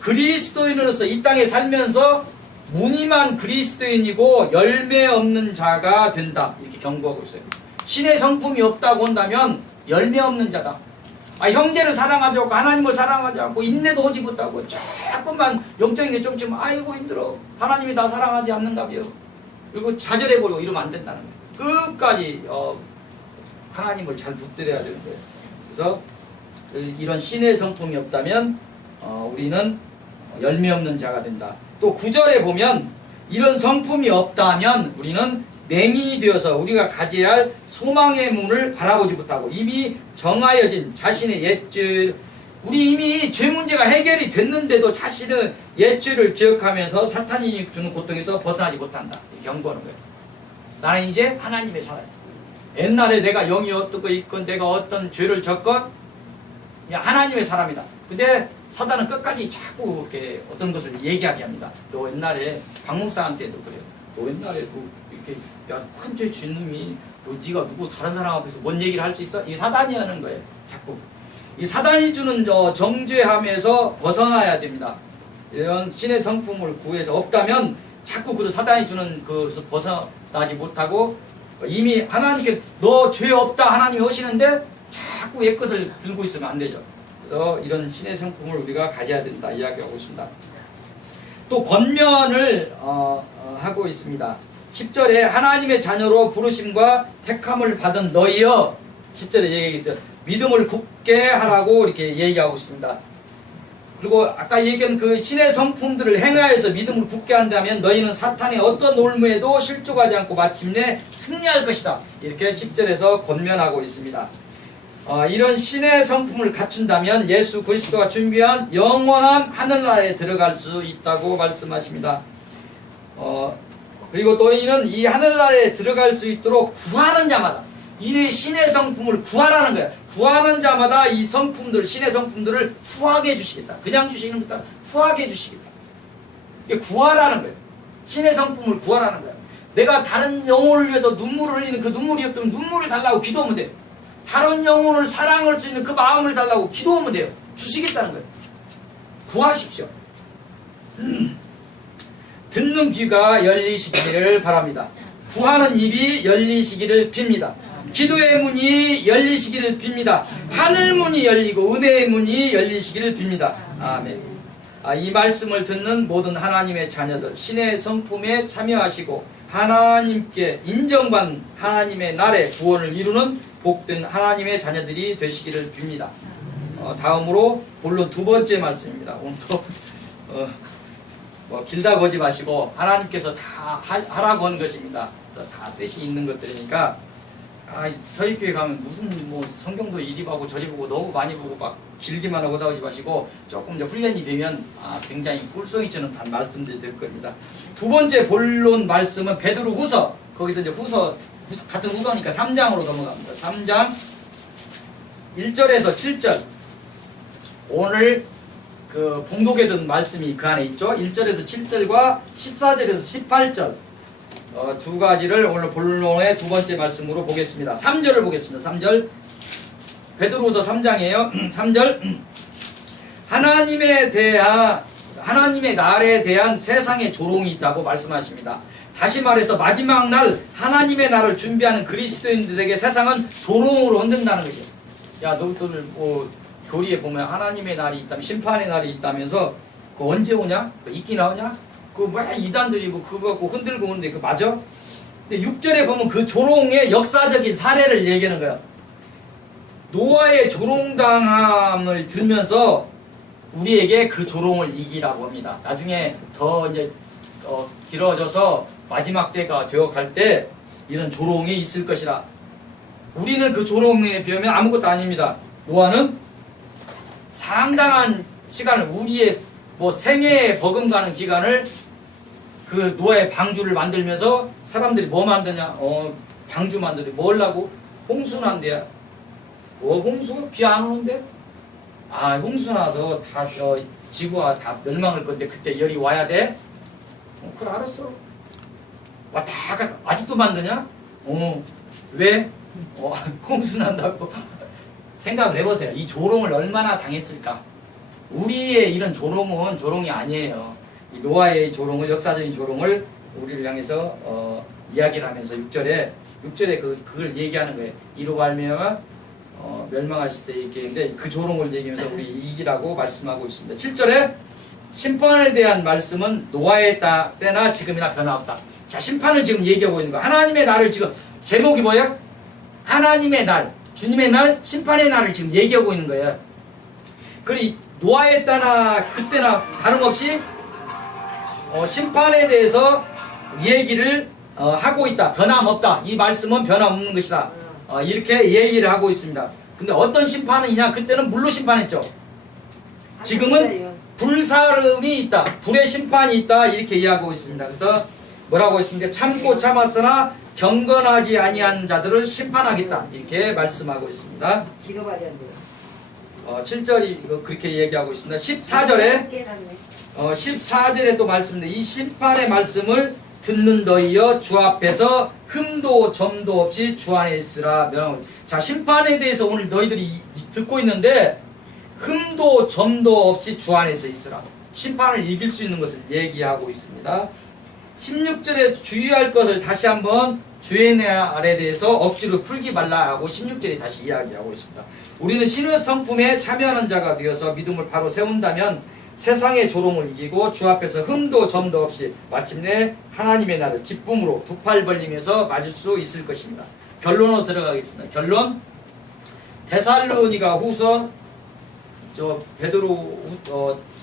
그리스도인으로서 이 땅에 살면서 무늬만 그리스도인이고 열매 없는 자가 된다 이렇게 경고하고 있어요. 신의 성품이 없다고 한다면 열매 없는 자다. 형제를 사랑하지 않고 하나님을 사랑하지 않고 인내도 하지 못하고 조금만 영적인 게 좀 아이고 힘들어 하나님이 나 사랑하지 않는가 봐요. 그리고 좌절해버리고 이러면 안 된다는 거예요. 끝까지 하나님을 잘 붙들어야 되는 거예요. 그래서 이런 신의 성품이 없다면 우리는 열매 없는 자가 된다. 또 9절에 보면 이런 성품이 없다면 우리는 맹인이 되어서 우리가 가져야 할 소망의 문을 바라보지 못하고 이미 정하여진 자신의 옛죄 우리 이미 죄 문제가 해결이 됐는데도 자신의 옛죄를 기억하면서 사탄이 주는 고통에서 벗어나지 못한다. 경고하는 거예요. 나는 이제 하나님의 사람. 옛날에 내가 영이 어떻고 있건 내가 어떤 죄를 졌건 그냥 하나님의 사람이다. 근데 사단은 끝까지 자꾸 이렇게 어떤 것을 얘기하게 합니다. 너 옛날에 박목사한테도 그래요. 너 옛날에 뭐 이렇게 큰 죄 짓는 놈이 너 네가 누구 다른 사람 앞에서 뭔 얘기를 할 수 있어? 이 사단이 하는 거예요. 자꾸 이 사단이 주는 정죄함에서 벗어나야 됩니다. 이런 신의 성품을 구해서 없다면 자꾸 그 사단이 주는 그 벗어나지 못하고 이미 하나님께 너 죄 없다 하나님이 하시는데 자꾸 옛 것을 들고 있으면 안 되죠. 그래서 이런 신의 성품을 우리가 가져야 된다 이야기하고 있습니다. 또 권면을 하고 있습니다. 10절에 하나님의 자녀로 부르심과 택함을 받은 너희여 10절에 얘기했어요. 믿음을 굳게 하라고 이렇게 얘기하고 있습니다. 그리고 아까 얘기한 그 신의 성품들을 행하여서 믿음을 굳게 한다면 너희는 사탄의 어떤 올무에도 실족하지 않고 마침내 승리할 것이다. 이렇게 10절에서 권면하고 있습니다. 이런 신의 성품을 갖춘다면 예수 그리스도가 준비한 영원한 하늘나라에 들어갈 수 있다고 말씀하십니다. 그리고 또 이는 이 하늘나라에 들어갈 수 있도록 구하는 자마다 이는 신의 성품을 구하라는 거야. 구하는 자마다 이 성품들, 신의 성품들을 후하게 해주시겠다. 그냥 주시는 것도 아니라 후하게 해주시겠다. 이게 구하라는 거예요. 신의 성품을 구하라는 거야. 내가 다른 영혼을 위해서 눈물을 흘리는 그 눈물이 없다면 눈물을 달라고 기도하면 돼요. 다른 영혼을 사랑할 수 있는 그 마음을 달라고 기도하면 돼요. 주시겠다는 거예요. 구하십시오. 듣는 귀가 열리시기를 바랍니다. 구하는 입이 열리시기를 빕니다. 기도의 문이 열리시기를 빕니다. 하늘 문이 열리고 은혜의 문이 열리시기를 빕니다. 아멘. 이 말씀을 듣는 모든 하나님의 자녀들, 신의 성품에 참여하시고 하나님께 인정받는 하나님의 날에 구원을 이루는 복된 하나님의 자녀들이 되시기를 빕니다. 다음으로 본론 두 번째 말씀입니다. 오늘도 길다 거지 마시고 하나님께서 다 하라고 한 것입니다. 다 뜻이 있는 것들이니까 저희 교회 가면 무슨 성경도 이리 보고 저리 보고 너무 많이 보고 막 길기만 하고 나오지 마시고 조금 이제 훈련이 되면 굉장히 꿀송이 치는 단 말씀들이 될 겁니다. 두 번째 본론 말씀은 베드로후서, 거기서 이제 같은 후서니까 3장으로 넘어갑니다. 3장 1절에서 7절. 오늘 그 봉독에 든 말씀이 그 안에 있죠. 1절에서 7절과 14절에서 18절 두 가지를 오늘 본론의 두 번째 말씀으로 보겠습니다. 3절을 보겠습니다. 3절 베드로후서 3장이에요. 3절 하나님의 날에 대한 세상의 조롱이 있다고 말씀하십니다. 다시 말해서 마지막 날 하나님의 날을 준비하는 그리스도인들에게 세상은 조롱으로 흔든다는 것이에요. 야, 너희들 교리에 보면 하나님의 날이 있다면 심판의 날이 있다면서 그 언제 오냐? 있긴 나오냐? 이단들이 그거 갖고 흔들고 오는데 그거 맞아? 근데 6절에 보면 그 조롱의 역사적인 사례를 얘기하는 거야. 노아의 조롱당함을 들면서 우리에게 그 조롱을 이기라고 합니다. 나중에 더 이제 길어져서 마지막 때가 되어갈 때 이런 조롱이 있을 것이라. 우리는 그 조롱에 비하면 아무것도 아닙니다. 노아는 상당한 시간을 우리의 생애에 버금가는 기간을 그 노아의 방주를 만들면서 사람들이 뭐 만드냐? 방주 만드는데 뭘 하고? 홍수 난대야. 홍수? 비 안 오는데? 홍수 나서 다 지구가 다 멸망할 건데 그때 열이 와야 돼? 그래 알았어. 다 아직도 만드냐? 왜? 홍수 난다고. 생각을 해보세요. 이 조롱을 얼마나 당했을까? 우리의 이런 조롱은 조롱이 아니에요. 이 노아의 조롱을, 역사적인 조롱을 우리를 향해서 이야기를 하면서 6절에 그걸 얘기하는 거예요. 이로 말미암아 멸망하실 때 얘기했는데 그 조롱을 얘기하면서 우리 이기라고 말씀하고 있습니다. 7절에 심판에 대한 말씀은 노아의 때나 지금이나 변화없다. 자, 심판을 지금 얘기하고 있는 거예요. 하나님의 날을 지금 제목이 뭐예요? 하나님의 날, 주님의 날, 심판의 날을 지금 얘기하고 있는 거예요. 그리고 노아의 때나 그때나 다름없이 심판에 대해서 얘기를 하고 있다. 변함없다. 이 말씀은 변함없는 것이다. 이렇게 얘기를 하고 있습니다. 근데 어떤 심판이냐? 그때는 물로 심판했죠. 지금은 불사름이 있다. 불의 심판이 있다. 이렇게 이해하고 있습니다. 그래서 뭐라고 했습니까? 참고 참았으나 경건하지 아니한 자들을 심판하겠다. 이렇게 말씀하고 있습니다. 기도 받아야 돼요. 7절이 그렇게 얘기하고 있습니다. 14절에 또 말씀인데 이 심판의 말씀을 듣는 너희여 주 앞에서 흠도 점도 없이 주 안에 있으라. 자, 심판에 대해서 오늘 너희들이 듣고 있는데 흠도 점도 없이 주 안에서 있으라. 심판을 이길 수 있는 것을 얘기하고 있습니다. 16절에 주의할 것을 다시 한번 주의 날에 대해서 억지로 풀지 말라 하고 16절에 다시 이야기하고 있습니다. 우리는 신의 성품에 참여하는 자가 되어서 믿음을 바로 세운다면 세상의 조롱을 이기고 주 앞에서 흠도 점도 없이 마침내 하나님의 날을 기쁨으로 두 팔 벌리면서 맞을 수 있을 것입니다. 결론으로 들어가겠습니다. 결론, 데살로니가 후서, 베드로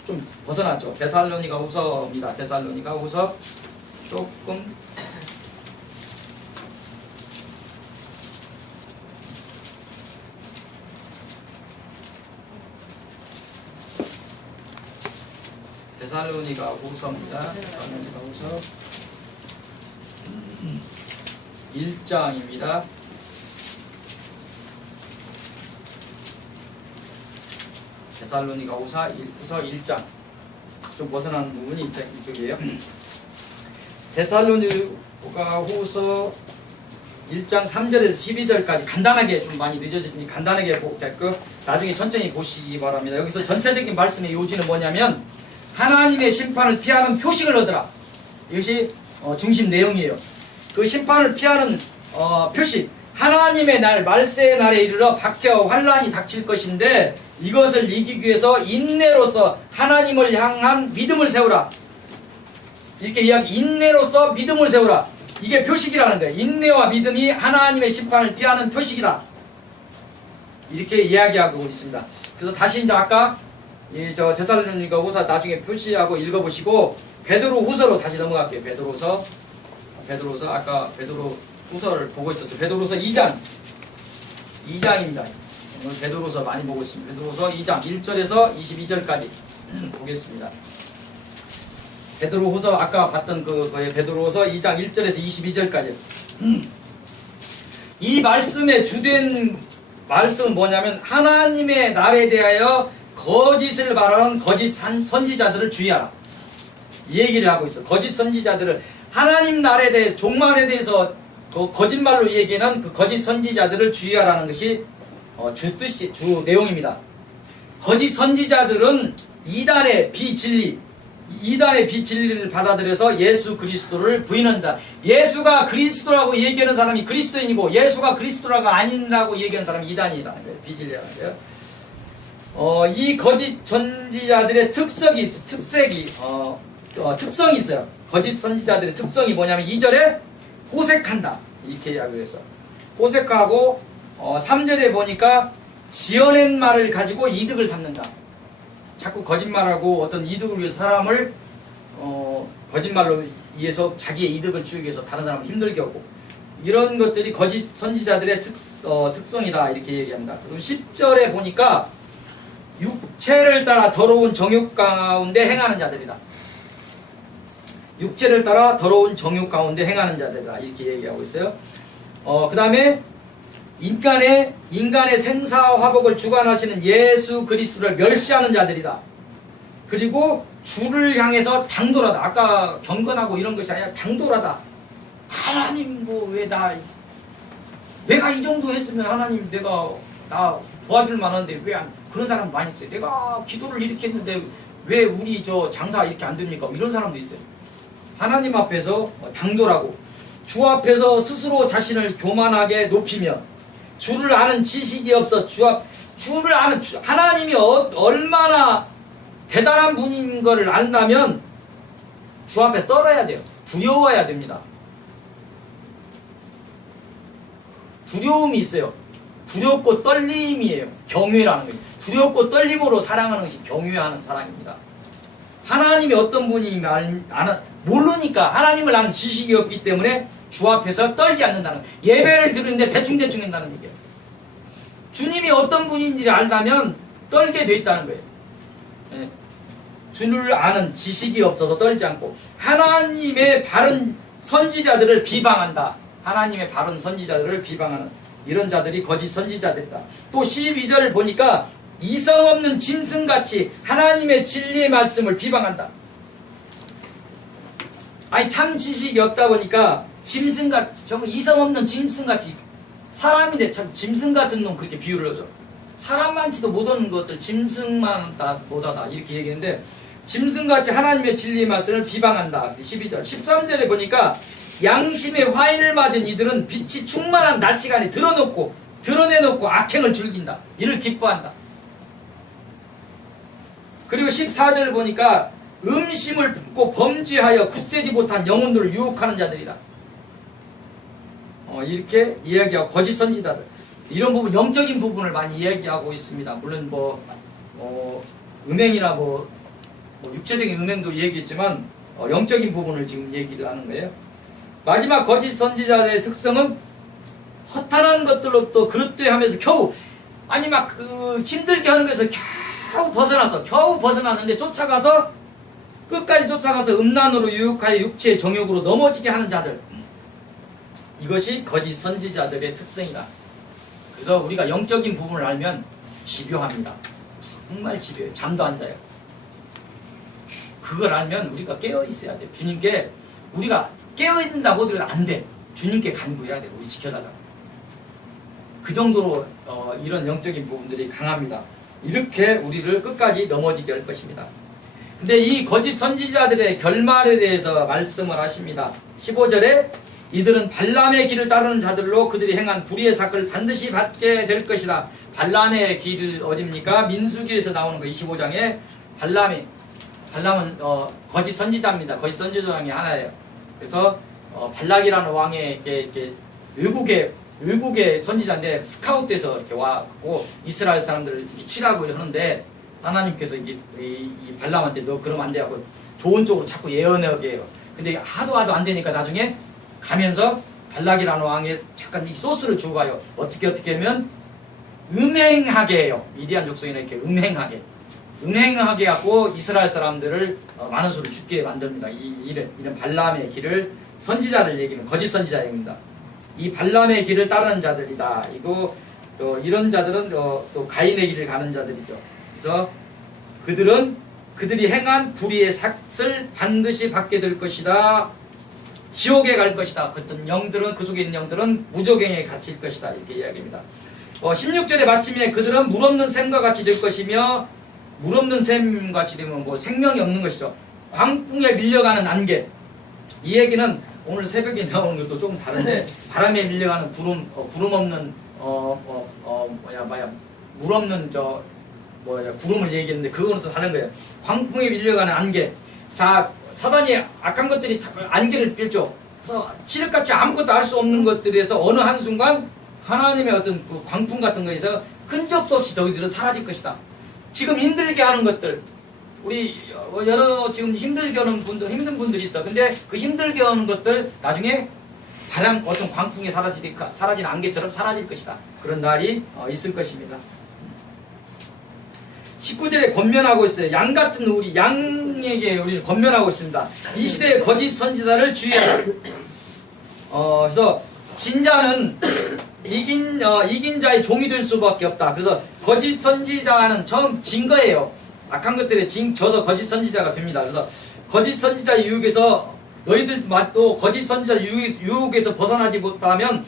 좀 벗어났죠. 데살로니가 후서입니다. 데살로니가 후서 조금 데살로니가 후서입니다. 데살로니가 후서 1장입니다. 데살로니가 후서 1장. 좀 벗어나는 부분이 이쪽이에요. 데살로니가 후서 1장 3절에서 12절까지 간단하게, 좀 많이 늦어졌으니 간단하게 보게끔 나중에 천천히 보시기 바랍니다. 여기서 전체적인 말씀의 요지는 뭐냐면 하나님의 심판을 피하는 표식을 얻으라. 이것이 중심 내용이에요. 그 심판을 피하는 표식, 하나님의 날, 말세의 날에 이르러 박해와 환란이 닥칠 것인데 이것을 이기기 위해서 인내로서 하나님을 향한 믿음을 세우라. 이렇게 인내로서 믿음을 세우라. 이게 표식이라는 거예요. 인내와 믿음이 하나님의 심판을 피하는 표식이다. 이렇게 이야기하고 있습니다. 그래서 다시 이제 아까 저 데살로니가 후서 나중에 표시하고 읽어보시고 베드로 후서로 다시 넘어갈게요. 베드로서 아까 베드로 후서를 보고 있었죠. 베드로서 2장입니다. 오늘 베드로서 많이 보고 있습니다. 베드로서 2장 1절에서 22절까지 보겠습니다. 베드로후서 아까 봤던 그거의 베드로후서 2장 1절에서 22절까지. 이 말씀의 주된 말씀은 뭐냐면 하나님의 날에 대하여 거짓을 말하는 거짓 선지자들을 주의하라. 이 얘기를 하고 있어. 거짓 선지자들을, 하나님 날에 대해 종말에 대해서 거짓말로 얘기하는 그 거짓 선지자들을 주의하라는 것이 주 내용입니다. 거짓 선지자들은 이단의 비진리를 받아들여서 예수 그리스도를 부인하는 자, 예수가 그리스도라고 얘기하는 사람이 그리스도인이고 예수가 그리스도라고 아닌다고 얘기하는 사람이 이단이라는 거예요. 비진리라는 거예요. 이 거짓 선지자들의 특성이 있어요. 거짓 선지자들의 특성이 뭐냐면 2절에 호색한다 이렇게 이야기를 했어. 호색하고 3절에 보니까 지어낸 말을 가지고 이득을 삼는다. 자꾸 거짓말하고 어떤 이득을 위해서 사람을 거짓말로 위해서 자기의 이득을 주기 위해서 다른 사람을 힘들게 하고, 이런 것들이 거짓 선지자들의 특성이다 이렇게 얘기합니다. 그럼 10절에 보니까 육체를 따라 더러운 정욕 가운데 행하는 자들이다. 육체를 따라 더러운 정욕 가운데 행하는 자들이다 이렇게 얘기하고 있어요. 그 다음에 인간의 생사화복을 주관하시는 예수 그리스도를 멸시하는 자들이다. 그리고 주를 향해서 당돌하다. 아까 경건하고 이런 것이 아니라 당돌하다. 하나님 내가 이 정도 했으면 하나님 나 도와줄 만한데 왜 그런 사람 많이 있어요. 내가 기도를 이렇게 했는데 왜 우리 장사 이렇게 안 됩니까? 이런 사람도 있어요. 하나님 앞에서 당돌하고 주 앞에서 스스로 자신을 교만하게 높이며 주를 아는 지식이 없어 주를 아는 하나님이 얼마나 대단한 분인 것을 안다면 주 앞에 떨어야 돼요. 두려워야 됩니다. 두려움이 있어요. 두렵고 떨림이에요. 경외라는 거예요. 두렵고 떨림으로 사랑하는 것이 경외하는 사랑입니다. 하나님이 어떤 분인지 모르니까, 하나님을 아는 지식이 없기 때문에 주 앞에서 떨지 않는다는 거예요. 예배를 드리는데 대충대충 한다는 얘기예요. 주님이 어떤 분인지를 알다면 떨게 돼 있다는 거예요. 예. 주를 아는 지식이 없어서 떨지 않고 하나님의 바른 선지자들을 비방한다. 하나님의 바른 선지자들을 비방하는 이런 자들이 거짓 선지자들이다. 또 12절을 보니까 이성 없는 짐승같이 하나님의 진리의 말씀을 비방한다. 아니 참 지식이 없다 보니까 짐승같이, 정말 이성 없는 짐승같이, 사람인데 참 짐승 같은 놈 그렇게 비유를 하죠. 사람 많지도 못하는 것들 짐승만 못하다 이렇게 얘기했는데, 짐승같이 하나님의 진리의 말씀을 비방한다. 12절 13절에 보니까 양심의 화인을 맞은 이들은 빛이 충만한 낮 시간에 드러내놓고 악행을 즐긴다. 이를 기뻐한다. 그리고 14절 보니까 음심을 품고 범죄하여 굳세지 못한 영혼들을 유혹하는 자들이다. 이렇게 이야기하고, 거짓 선지자들 이런 부분, 영적인 부분을 많이 이야기하고 있습니다. 물론 음행이나 육체적인 음행도 얘기했지만 영적인 부분을 지금 얘기를 하는 거예요. 마지막 거짓 선지자의 특성은 허탄한 것들로부터 그릇되하면서 겨우, 아니 힘들게 하는 것에서 겨우 벗어났는데 끝까지 쫓아가서 음란으로 유혹하여 육체의 정욕으로 넘어지게 하는 자들. 이것이 거짓 선지자들의 특성이다. 그래서 우리가 영적인 부분을 알면 집요합니다. 정말 집요해요. 잠도 안 자요. 그걸 알면 우리가 깨어 있어야 돼요. 주님께 우리가 깨어 있는다고 하더라도 안 돼. 주님께 간구해야 돼요. 우리 지켜달라고. 그 정도로 이런 영적인 부분들이 강합니다. 이렇게 우리를 끝까지 넘어지게 할 것입니다. 근데 이 거짓 선지자들의 결말에 대해서 말씀을 하십니다. 15절에 이들은 발람의 길을 따르는 자들로 그들이 행한 불의의 삭을 반드시 받게 될 것이다. 발람의 길 어딥니까? 민수기에서 나오는 거 25장에 발람은 거짓 선지자입니다. 거짓 선지자 중에 하나예요. 그래서 발락이라는 왕의 이렇게 외국의 선지자인데 스카웃돼서 이렇게 와고 이스라엘 사람들을 이렇게 치라고 하는데 하나님께서 이 발람한테 너 그러면 안 돼 하고 좋은 쪽으로 자꾸 예언하게 해요. 근데 하도 안 되니까 나중에 가면서 발락이라는 왕에 잠깐 이 소스를 주고 가요. 어떻게 하면 음행하게 해요. 미디안 족속이나 이렇게 음행하게 하고 이스라엘 사람들을 많은 수를 죽게 만듭니다. 이런 발람의 길을 선지자를 얘기는 거짓 선지자입니다. 이 발람의 길을 따르는 자들이다. 이거 또 이런 자들은 또 가인의 길을 가는 자들이죠. 그래서 그들이 행한 불의의 삭을 반드시 받게 될 것이다. 지옥에 갈 것이다. 그 속에 있는 영들은 무저갱에 갇힐 것이다. 이렇게 이야기합니다. 16절의 마침에 그들은 물 없는 샘과 같이 될 것이며 물 없는 샘 같이 되면 뭐 생명이 없는 것이죠. 광풍에 밀려가는 안개. 이 얘기는 오늘 새벽에 나오는 것도 조금 다른데 바람에 밀려가는 구름 없는 물 없는 구름을 얘기했는데 그거는 또 다른 거예요. 광풍에 밀려가는 안개. 자, 사단이 악한 것들이 안개를 pil죠. 그래서 칠흑같이 아무것도 알 수 없는 것들에서 어느 한순간 하나님의 어떤 그 광풍 같은 거에서 흔적도 없이 저희들은 사라질 것이다. 지금 힘들게 하는 것들, 우리 여러 지금 힘들게 하는 힘든 분들이 있어. 근데 그 힘들게 하는 것들 나중에 어떤 광풍에 사라진 안개처럼 사라질 것이다. 그런 날이 있을 것입니다. 19절에 권면하고 있어요. 양같은 양에게 우리를 권면하고 있습니다. 이 시대의 거짓 선지자를 주의하라. 그래서 진자는 이긴 자의 종이 될 수밖에 없다. 그래서 거짓 선지자는 처음 진 거예요. 악한 것들에 져서 거짓 선지자가 됩니다. 그래서 거짓 선지자의 유혹에서 너희들도 거짓 선지자 유혹에서 벗어나지 못하면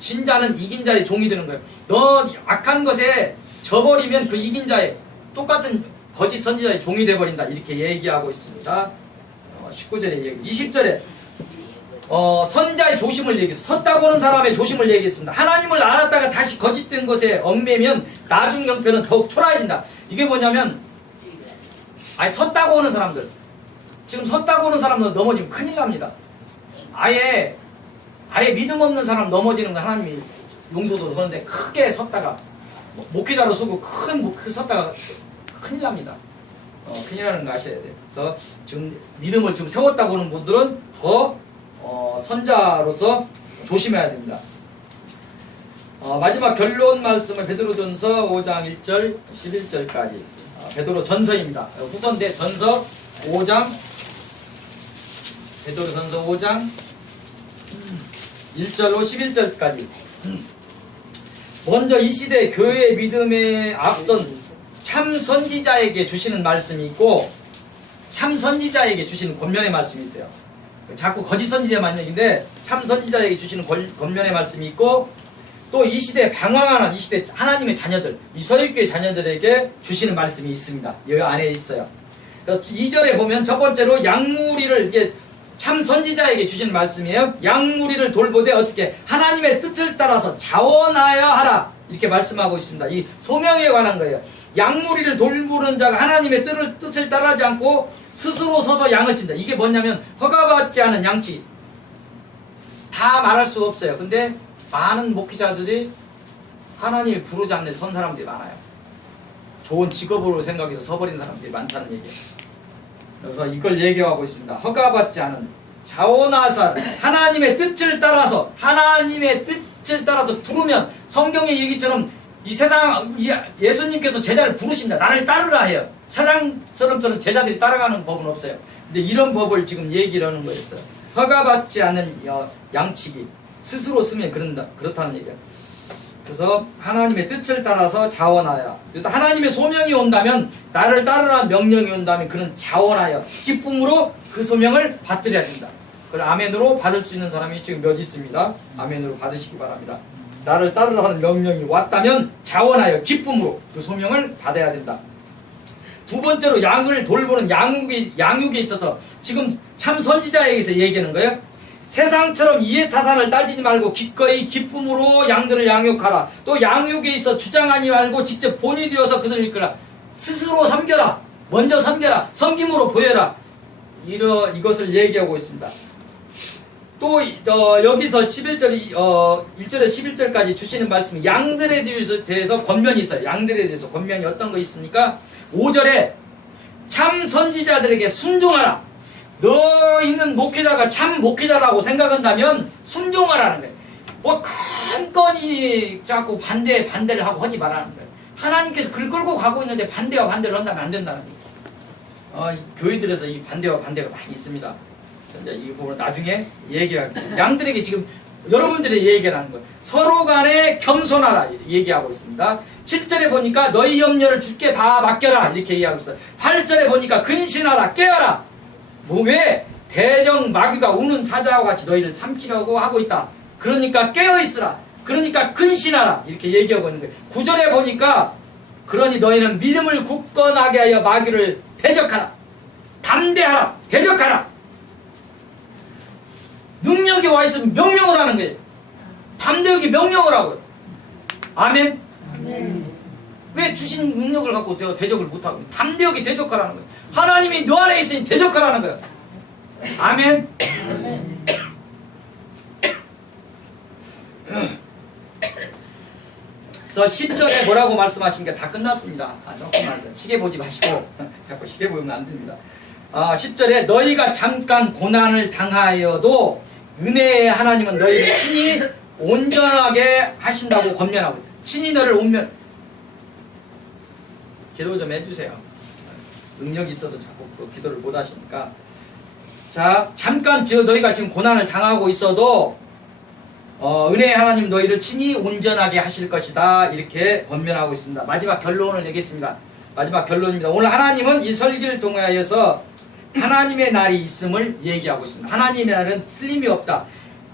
진자는 이긴 자의 종이 되는 거예요. 너 악한 것에 져버리면 그 이긴 자의 똑같은 거짓 선지자의 종이 되어버린다. 이렇게 얘기하고 있습니다. 19절에 얘기. 20절에 선자의 조심을 얘기했습니다. 섰다고 하는 사람의 조심을 얘기했습니다. 하나님을 알았다가 다시 거짓된 것에 얽매면 나중 형편은 더욱 초라해진다. 이게 뭐냐면 섰다고 하는 사람들, 지금 섰다고 하는 사람들 넘어지면 큰일 납니다. 아예 믿음 없는 사람 넘어지는 거 하나님이 용서도 하는데 크게 섰다가 목회자로 서고 섰다가 큰일 납니다. 큰일 나는 거 아셔야 돼요. 그래서 지금 믿음을 좀 세웠다고 하는 분들은 더 선자로서 조심해야 됩니다. 마지막 결론 말씀을 베드로전서 5장 1절 11절까지 베드로 전서입니다. 후서인데 전서 5장 베드로전서 5장 1절로 11절까지 먼저 이 시대 교회의 믿음에 앞선 참 선지자에게 주시는 말씀이 있고 참 선지자에게 주시는 권면의 말씀이 있어요. 자꾸 거짓 선지자만 있는데 참 선지자에게 주시는 권면의 말씀이 있고 또 이 시대에 방황하는 이 시대 하나님의 자녀들, 이 서유교회 자녀들에게 주시는 말씀이 있습니다. 여기 안에 있어요. 2절에 보면 첫 번째로 양무리를 이게 참 선지자에게 주시는 말씀이에요. 양무리를 돌보되 어떻게 하나님의 뜻을 따라서 자원하여 하라 이렇게 말씀하고 있습니다. 이 소명에 관한 거예요. 양무리를 돌보는 자가 하나님의 뜻을 따르지 않고 스스로 서서 양을 친다. 이게 뭐냐면 허가받지 않은 양치. 다 말할 수 없어요. 근데 많은 목회자들이 하나님이 부르지 않는 선 사람들이 많아요. 좋은 직업으로 생각해서 서버린 사람들이 많다는 얘기예요. 그래서 이걸 얘기하고 있습니다. 허가받지 않은 자원하사 하나님의 뜻을 따라서 부르면 성경의 얘기처럼 이 세상 예수님께서 제자를 부르십니다. 나를 따르라 해요. 세상처럼 제자들이 따라가는 법은 없어요. 근데 이런 법을 지금 얘기를 하는 거였어요. 허가받지 않은 양치기. 스스로 쓰면 그렇다는 얘기야. 그래서 하나님의 뜻을 따라서 자원하여, 그래서 하나님의 소명이 온다면, 나를 따르라는 명령이 온다면 그는 자원하여 기쁨으로 그 소명을 받들여야 된다. 그걸 아멘으로 받을 수 있는 사람이 지금 몇 있습니다. 아멘으로 받으시기 바랍니다. 나를 따르라는 명령이 왔다면 자원하여 기쁨으로 그 소명을 받아야 된다. 두 번째로 양을 돌보는 양육에 있어서 지금 참 선지자에게서 얘기하는 거예요. 세상처럼 이해타산을 따지지 말고 기꺼이 기쁨으로 양들을 양육하라. 또 양육에 있어 주장하지 말고 직접 본이 되어서 그들을 이끌라. 스스로 섬겨라. 먼저 섬겨라. 섬김으로 보여라. 이것을 얘기하고 있습니다. 또 여기서 1절에 11절까지 주시는 말씀이 양들에 대해서 권면이 있어요. 양들에 대해서 권면이 어떤 거 있습니까? 5절에 참 선지자들에게 순종하라. 너희는 목회자가 참 목회자라고 생각한다면 순종하라는 거예요. 뭐 큰 건이 자꾸 반대를 하고 하지 말라는 거예요. 하나님께서 글 끌고 가고 있는데 반대와 반대를 한다면 안 된다는 거예요. 교회들에서 이 반대와 반대가 많이 있습니다. 이제 이 부분은 나중에 얘기할게요. 양들에게 지금 여러분들이 얘기하는 거예요. 서로 간에 겸손하라 얘기하고 있습니다. 7절에 보니까 너희 염려를 주께 다 맡겨라 이렇게 얘기하고 있어요. 8절에 보니까 근신하라 깨어라. 왜? 대적 마귀가 우는 사자와 같이 너희를 삼키려고 하고 있다. 그러니까 깨어있으라. 그러니까 근신하라. 이렇게 얘기하고 있는 거예요. 9절에 보니까 그러니 너희는 믿음을 굳건하게 하여 마귀를 대적하라. 담대하라. 대적하라. 능력이 와 있으면 명령을 하는 거예요. 담대하게 명령을 하고요. 아멘? 아멘. 왜 주신 능력을 갖고 대적을 못하고 담대하게 대적하라는 거예요. 하나님이 너 안에 있으니 대적하라는 거예요. 아멘. 그래서 10절에 뭐라고 말씀하신 게 다 끝났습니다. 조금만 더 시계 보지 마시고 자꾸 시계 보면 안 됩니다. 10절에 너희가 잠깐 고난을 당하여도 은혜의 하나님은 너희를 친히 온전하게 하신다고 권면하고 친히 너를 기도 좀 해주세요. 능력이 있어도 자꾸 기도를 못 하시니까. 자, 잠깐 너희가 지금 고난을 당하고 있어도 은혜의 하나님 너희를 친히 온전하게 하실 것이다 이렇게 권면하고 있습니다. 마지막 결론을 내겠습니다. 마지막 결론입니다. 오늘 하나님은 이 설교를 통하여서 하나님의 날이 있음을 얘기하고 있습니다. 하나님의 날은 틀림이 없다.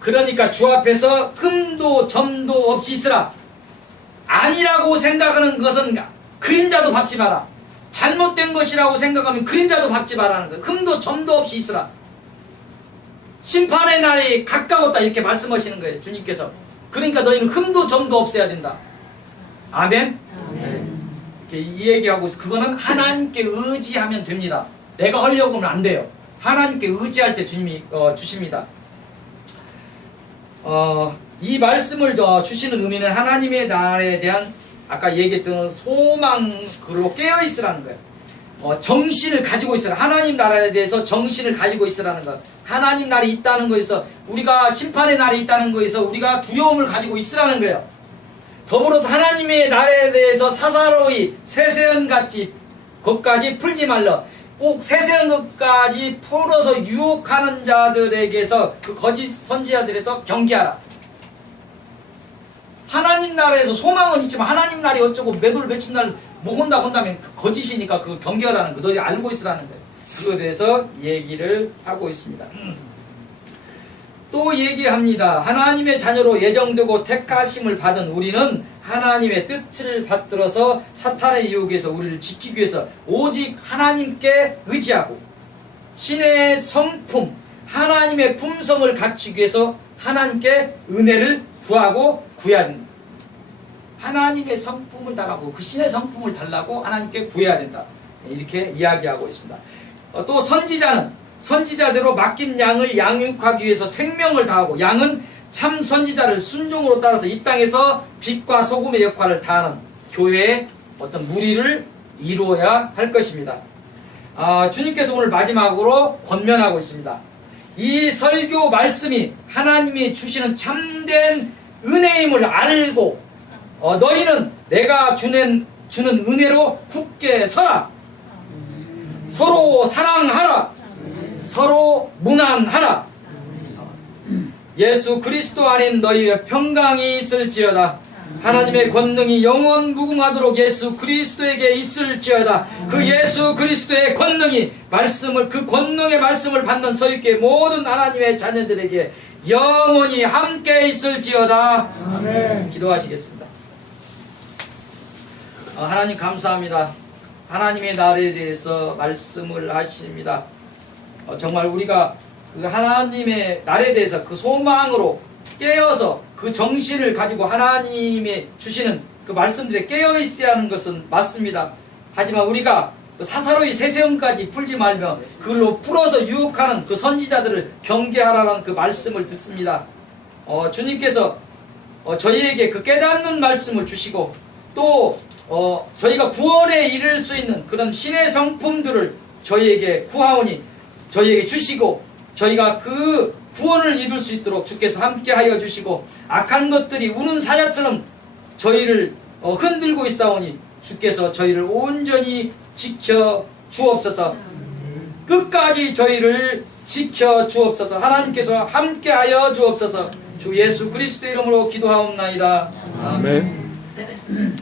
그러니까 주 앞에서 흠도 점도 없이 있으라. 아니라고 생각하는 것은 그림자도 밟지 마라. 잘못된 것이라고 생각하면 그림자도 밟지 말라는 거예요. 흠도 점도 없이 있으라. 심판의 날이 가까웠다 이렇게 말씀하시는 거예요. 주님께서. 그러니까 너희는 흠도 점도 없애야 된다. 아멘? 아멘. 이렇게 이 얘기하고 있어요. 그거는 하나님께 의지하면 됩니다. 내가 하려고 하면 안 돼요. 하나님께 의지할 때 주님이 주십니다. 이 말씀을 주시는 의미는 하나님의 날에 대한 아까 얘기했던 소망으로 깨어있으라는 거예요. 정신을 가지고 있으라. 하나님 나라에 대해서 정신을 가지고 있으라는 것. 하나님 날이 있다는 거에서 우리가 심판의 날이 있다는 거에서 우리가 두려움을 가지고 있으라는 거예요. 더불어서 하나님의 날에 대해서 사사로이 세세언같이 것까지 풀지 말라. 꼭 세세한 것까지 풀어서 유혹하는 자들에게서 그 거짓 선지자들에서 경계하라. 하나님 나라에서 소망은 있지만 하나님 날이 어쩌고 매돌 며칠 날 못 온다면 그 거짓이니까 그걸 경계하라는 거. 너희 알고 있으라는 거예요. 그거에 대해서 얘기를 하고 있습니다. 또 얘기합니다. 하나님의 자녀로 예정되고 택하심을 받은 우리는 하나님의 뜻을 받들어서 사탄의 유혹에서 우리를 지키기 위해서 오직 하나님께 의지하고 신의 성품, 하나님의 품성을 갖추기 위해서 하나님께 은혜를 구하고 구해야 된다. 하나님의 성품을 달라고 그 신의 성품을 달라고 하나님께 구해야 된다. 이렇게 이야기하고 있습니다. 또 선지자대로 맡긴 양을 양육하기 위해서 생명을 다하고 양은 참 선지자를 순종으로 따라서 이 땅에서 빛과 소금의 역할을 다하는 교회의 어떤 무리를 이루어야 할 것입니다. 주님께서 오늘 마지막으로 권면하고 있습니다. 이 설교 말씀이 하나님이 주시는 참된 은혜임을 알고 너희는 내가 주는 은혜로 굳게 서라. 서로 사랑하라. 서로 무난하라. 예수 그리스도 안에 너희의 평강이 있을지어다. 하나님의 권능이 영원 무궁하도록 예수 그리스도에게 있을지어다. 그 예수 그리스도의 권능이 말씀을, 그 권능의 말씀을 받는 서유교회 모든 하나님의 자녀들에게 영원히 함께 있을지어다. 아멘. 기도하시겠습니다. 하나님 감사합니다. 하나님의 나라에 대해서 말씀을 하십니다. 정말 우리가 그 하나님의 나라에 대해서 그 소망으로 깨어서 그 정신을 가지고 하나님의 주시는 그 말씀들에 깨어 있어야 하는 것은 맞습니다. 하지만 우리가 사사로이 세세음까지 풀지 말며 그걸로 풀어서 유혹하는 그 선지자들을 경계하라는 그 말씀을 듣습니다. 주님께서 저희에게 그 깨닫는 말씀을 주시고 또 저희가 구원에 이를 수 있는 그런 신의 성품들을 저희에게 구하오니 저희에게 주시고 저희가 그 구원을 이룰 수 있도록 주께서 함께하여 주시고 악한 것들이 우는 사자처럼 저희를 흔들고 있사오니 주께서 저희를 온전히 지켜 주옵소서. 끝까지 저희를 지켜 주옵소서. 하나님께서 함께하여 주옵소서. 주 예수 그리스도의 이름으로 기도하옵나이다. 아멘.